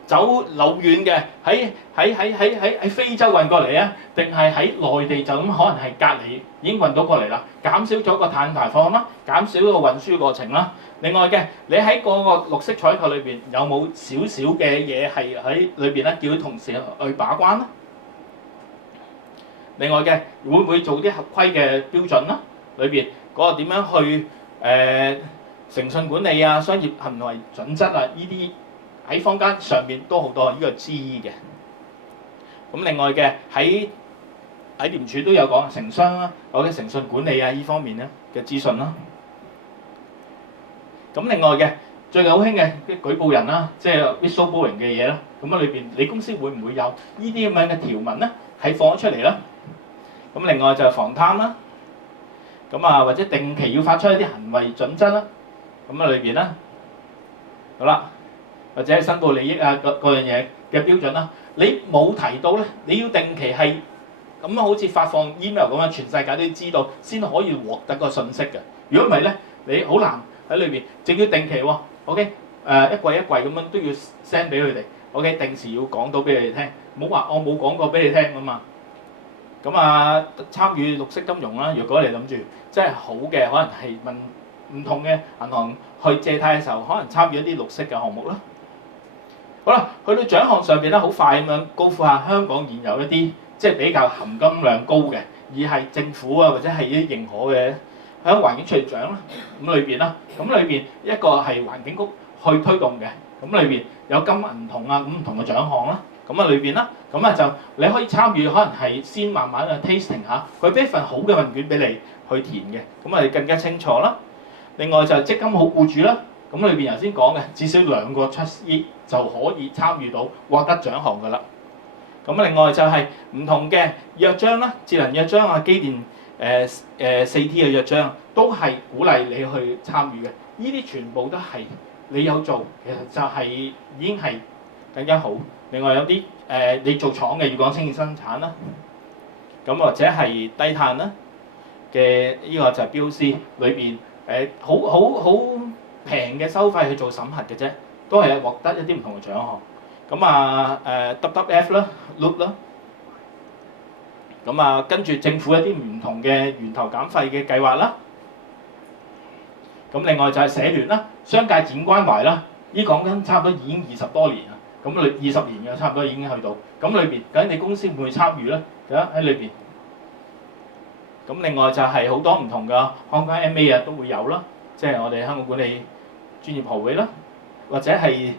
走路遠嘅，喺非洲運過嚟啊，定係喺內地就咁可能係隔離已經運到過嚟啦，減少咗個碳排放啦，減少個運輸過程啦。另外嘅，你喺嗰個綠色採購裏邊有冇少少嘅嘢係喺裏邊咧，叫同事去把關啦？另外嘅，會唔會做啲合規嘅標準啦？裏邊嗰個點樣去誠信管理啊、商業行為準則啊，呢啲喺坊間上面都好多呢個知嘅。咁另外嘅喺廉署都有講承商啦，或者誠信管理啊呢方面咧嘅資訊啦。咁另外嘅最近好興嘅啲舉報人啦，即係 whistleblowing 嘅嘢啦。咁啊裏邊你公司會唔會有呢啲咁樣嘅條文咧，係放咗出嚟啦？咁另外就係防貪啦。咁啊或者定期要發出一啲行為準則啦。咁啊裏邊啦，好啦，或者係申報利益啊各樣嘢嘅標準啦。你冇提到咧，你要定期係咁好似發放 email 咁樣，全世界都知道先可以獲得個信息嘅。如果唔係咧，你好難喺裏邊，淨要定期喎。OK， 一季一季咁樣都要 send 俾佢哋。OK， 定時要講到俾你哋聽，唔好話我冇講過俾你聽㗎嘛。咁啊，參與綠色金融啦，如果你諗住即係好嘅，可能係問唔同嘅銀行去借貸嘅時候，可能參與一啲綠色嘅項目啦。好啦，去到獎項上邊咧，好快咁樣高呼下香港現有一啲即係比較含金量高嘅，而係政府啊或者係一啲認可嘅喺環境獎啦。咁裏邊啦，咁裏邊一個係環境局去推動嘅，咁裏邊有金銀銅啊咁唔同嘅獎項啦。咁啊裏邊啦，咁啊就你可以參與，可能係先慢慢嘅 tasting 下，佢俾一份好嘅問卷俾你去填嘅，咁啊更加清楚啦。另外就係積金好僱主啦，咁裏邊頭先講嘅至少2個trustee就可以參與到獲得獎項㗎啦。咁另外就係唔同嘅約章啦，智能約章啊、機電4T 嘅約章都係鼓勵你去參與嘅。呢啲全部都係你有做，其實就係已經係更加好。另外有啲你做廠嘅要講清潔生產啦，咁或者係低碳啦嘅呢個就係 BOC 裏邊好平嘅收費去做審核嘅啫，都係獲得一啲唔同嘅獎項。咁啊WWF 啦、Loop 啦，咁啊跟住政府一啲唔同嘅源頭減廢嘅計劃啦。咁另外就係社聯啦、商界展關懷啦，呢講緊差唔多已經20多年啦。咁你20年嘅差唔多已經去到，咁裏邊究竟你公司會唔會參與咧？喺裏邊。咁另外就係好多唔同嘅香港 MA 啊都會有啦，即係我哋香港管理專業學會啦，或者係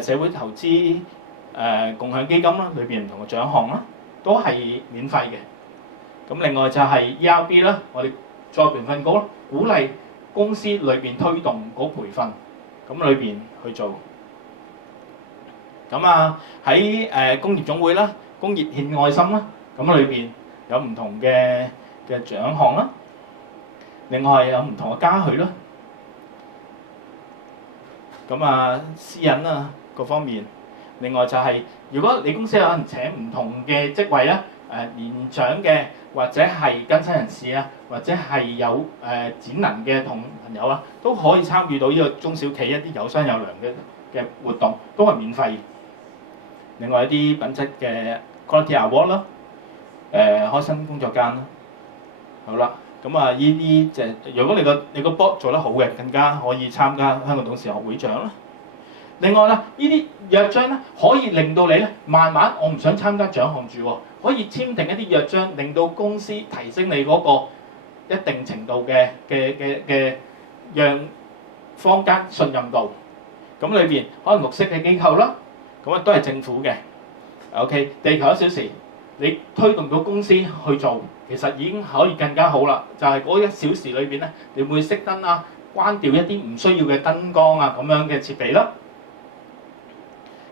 社會投資共享基金啦，裏邊唔同嘅獎項啦，都係免費嘅。咁另外就係 ERB 啦，我哋再培訓局啦，鼓勵公司裏邊推動嗰培訓，咁裏邊去做。咁啊喺工業總會啦、工業獻愛心啦，咁裏邊有唔同嘅獎項啦。另外有唔同嘅嘉許啦。咁啊私隱啊各方面。另外就係如果你公司有人請唔同嘅職位啦，年長嘅或者係更新人士啊，或者係有展能嘅朋友啦，都可以參與到呢個中小企一啲有商有量嘅活動，都係免費。另外一啲品質嘅 Quality Award 啦，開心工作間啦，好啦，咁啊呢啲就係如果你個 board 做得好嘅，更加可以參加香港董事學會獎啦。另外啦，呢啲約章咧可以令到你咧慢慢，我唔想參加獎項住喎，可以簽訂一啲約章，令到公司提升你嗰個一定程度嘅讓坊間信任度。咁裏邊可能綠色嘅機構啦。咁啊都係政府嘅 ，OK， 地球1小時，你推動到公司去做，其實已經可以更加好啦。就係嗰1小時裏邊咧，你會熄燈啊，關掉一啲唔需要嘅燈光啊咁樣嘅設備啦。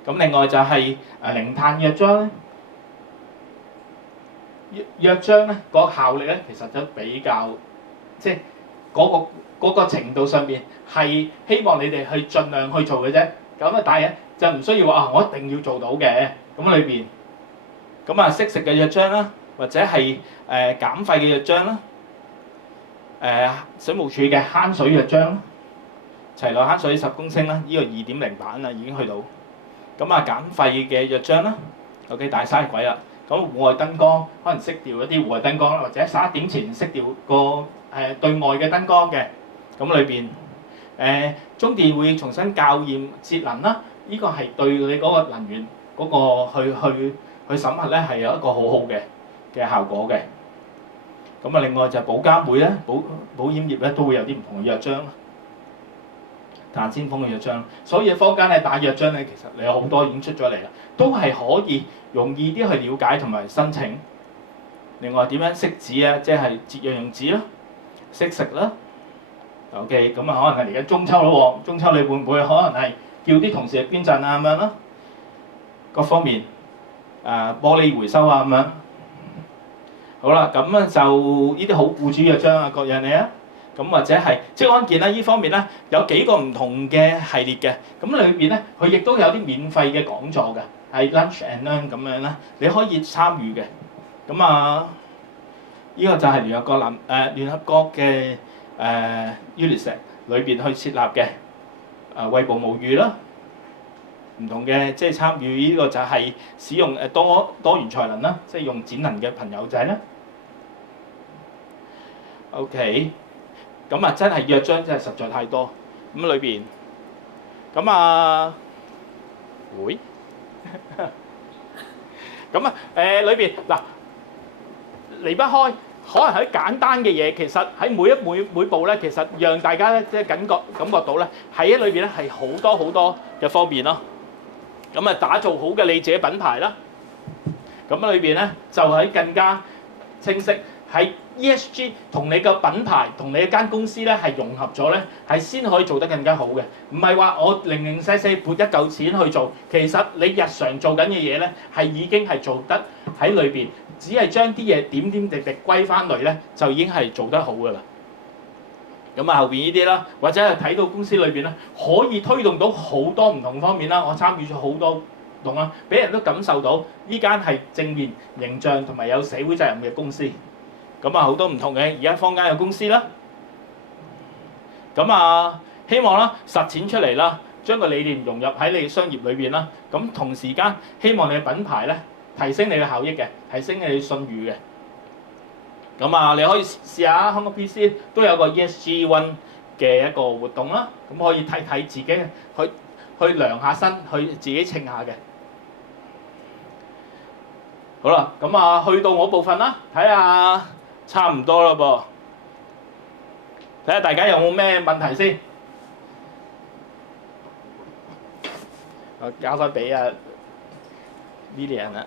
咁另外就係零碳約章咧，約章咧個效力咧其實都比較即係嗰個程度上邊係希望你哋去盡量去做嘅啫。咁啊，但係就唔需要話我一定要做到嘅。咁裏邊，咁啊惜食嘅約章啦，或者係減廢嘅約章啦，水務署嘅慳水約章啦，齊來慳水10公升啦，呢個2.0版啦已經去到。咁啊減廢嘅約章啦 ，OK 大嘥鬼啦。咁戶外燈光可能熄掉一啲戶外燈光啦，或者11點前熄掉個對外嘅燈光嘅。咁裏邊中電會重新校驗節能啦，呢個係對你嗰個能源嗰個去審核咧係有一個好好嘅效果嘅。咁啊另外就係保監會咧，保險業咧都會有啲唔同嘅約章。碳先鋒嘅約章，所以坊間咧打約章咧，其實你有好多已經出咗嚟啦，都係可以容易啲去了解同埋申請。另外點樣識紙啊，即係節約用紙啦，識食啦。OK， 咁啊可能係嚟緊中秋咯喎，中秋你會唔會可能係叫啲同事去捐贈啊咁樣啦？各方面玻璃回收啊咁樣。好啦，咁啊就呢啲好僱主約章啊，各樣嘢啊。咁或者係職安健啦，呢方面咧有幾個唔同嘅系列嘅，咁裏邊咧佢亦都有啲免費嘅講座嘅，係 lunch and learn 咁樣啦，你可以參與嘅。咁啊，呢個就係聯合國嘅UNICEF 裏邊去設立嘅餵哺母乳啦，唔同嘅即係參與呢個就係使用多元才能啦，即係用展能嘅朋友仔啦。OK。咁啊，真係約章真係實在太多，咁裏邊，咁啊會，咁啊裏邊嗱離不開，可能喺簡單嘅嘢，其實喺每步咧，其實讓大家咧即係感覺到咧喺裏邊咧係好多嘅方面咯。咁啊，打造好嘅你自己品牌啦，咁裏邊咧就喺更加清晰。係 ESG 同你嘅品牌同你一間公司咧係融合咗咧，係先可以做得更加好嘅。唔係話我零零細細撥一嚿錢去做，其實你日常做緊嘅嘢咧係已經係做得喺裏邊，只係將啲嘢點點滴滴歸翻嚟咧，就已經係做得好噶啦。咁啊後邊呢啲啦，或者係睇到公司裏邊咧，可以推動到好多唔同方面啦。我參與咗好多活動啦，俾人都感受到呢間係正面形象同埋有社會責任嘅公司。咁啊好多唔同嘅而家坊間嘅公司啦，咁啊希望啦實踐出嚟啦，將個理念融入喺你嘅商業裏邊啦。咁同時間希望你嘅品牌咧提升你嘅效益嘅，提升你嘅信譽嘅。咁啊你可以試下香港 PC 都有個 ESG One 嘅一個活動啦，咁可以睇睇自己去量下身，去自己稱下嘅。好啦，咁啊去到我部分啦，睇下。差唔多啦噃，睇下大家有冇咩問題先。我交翻俾Lilian啦。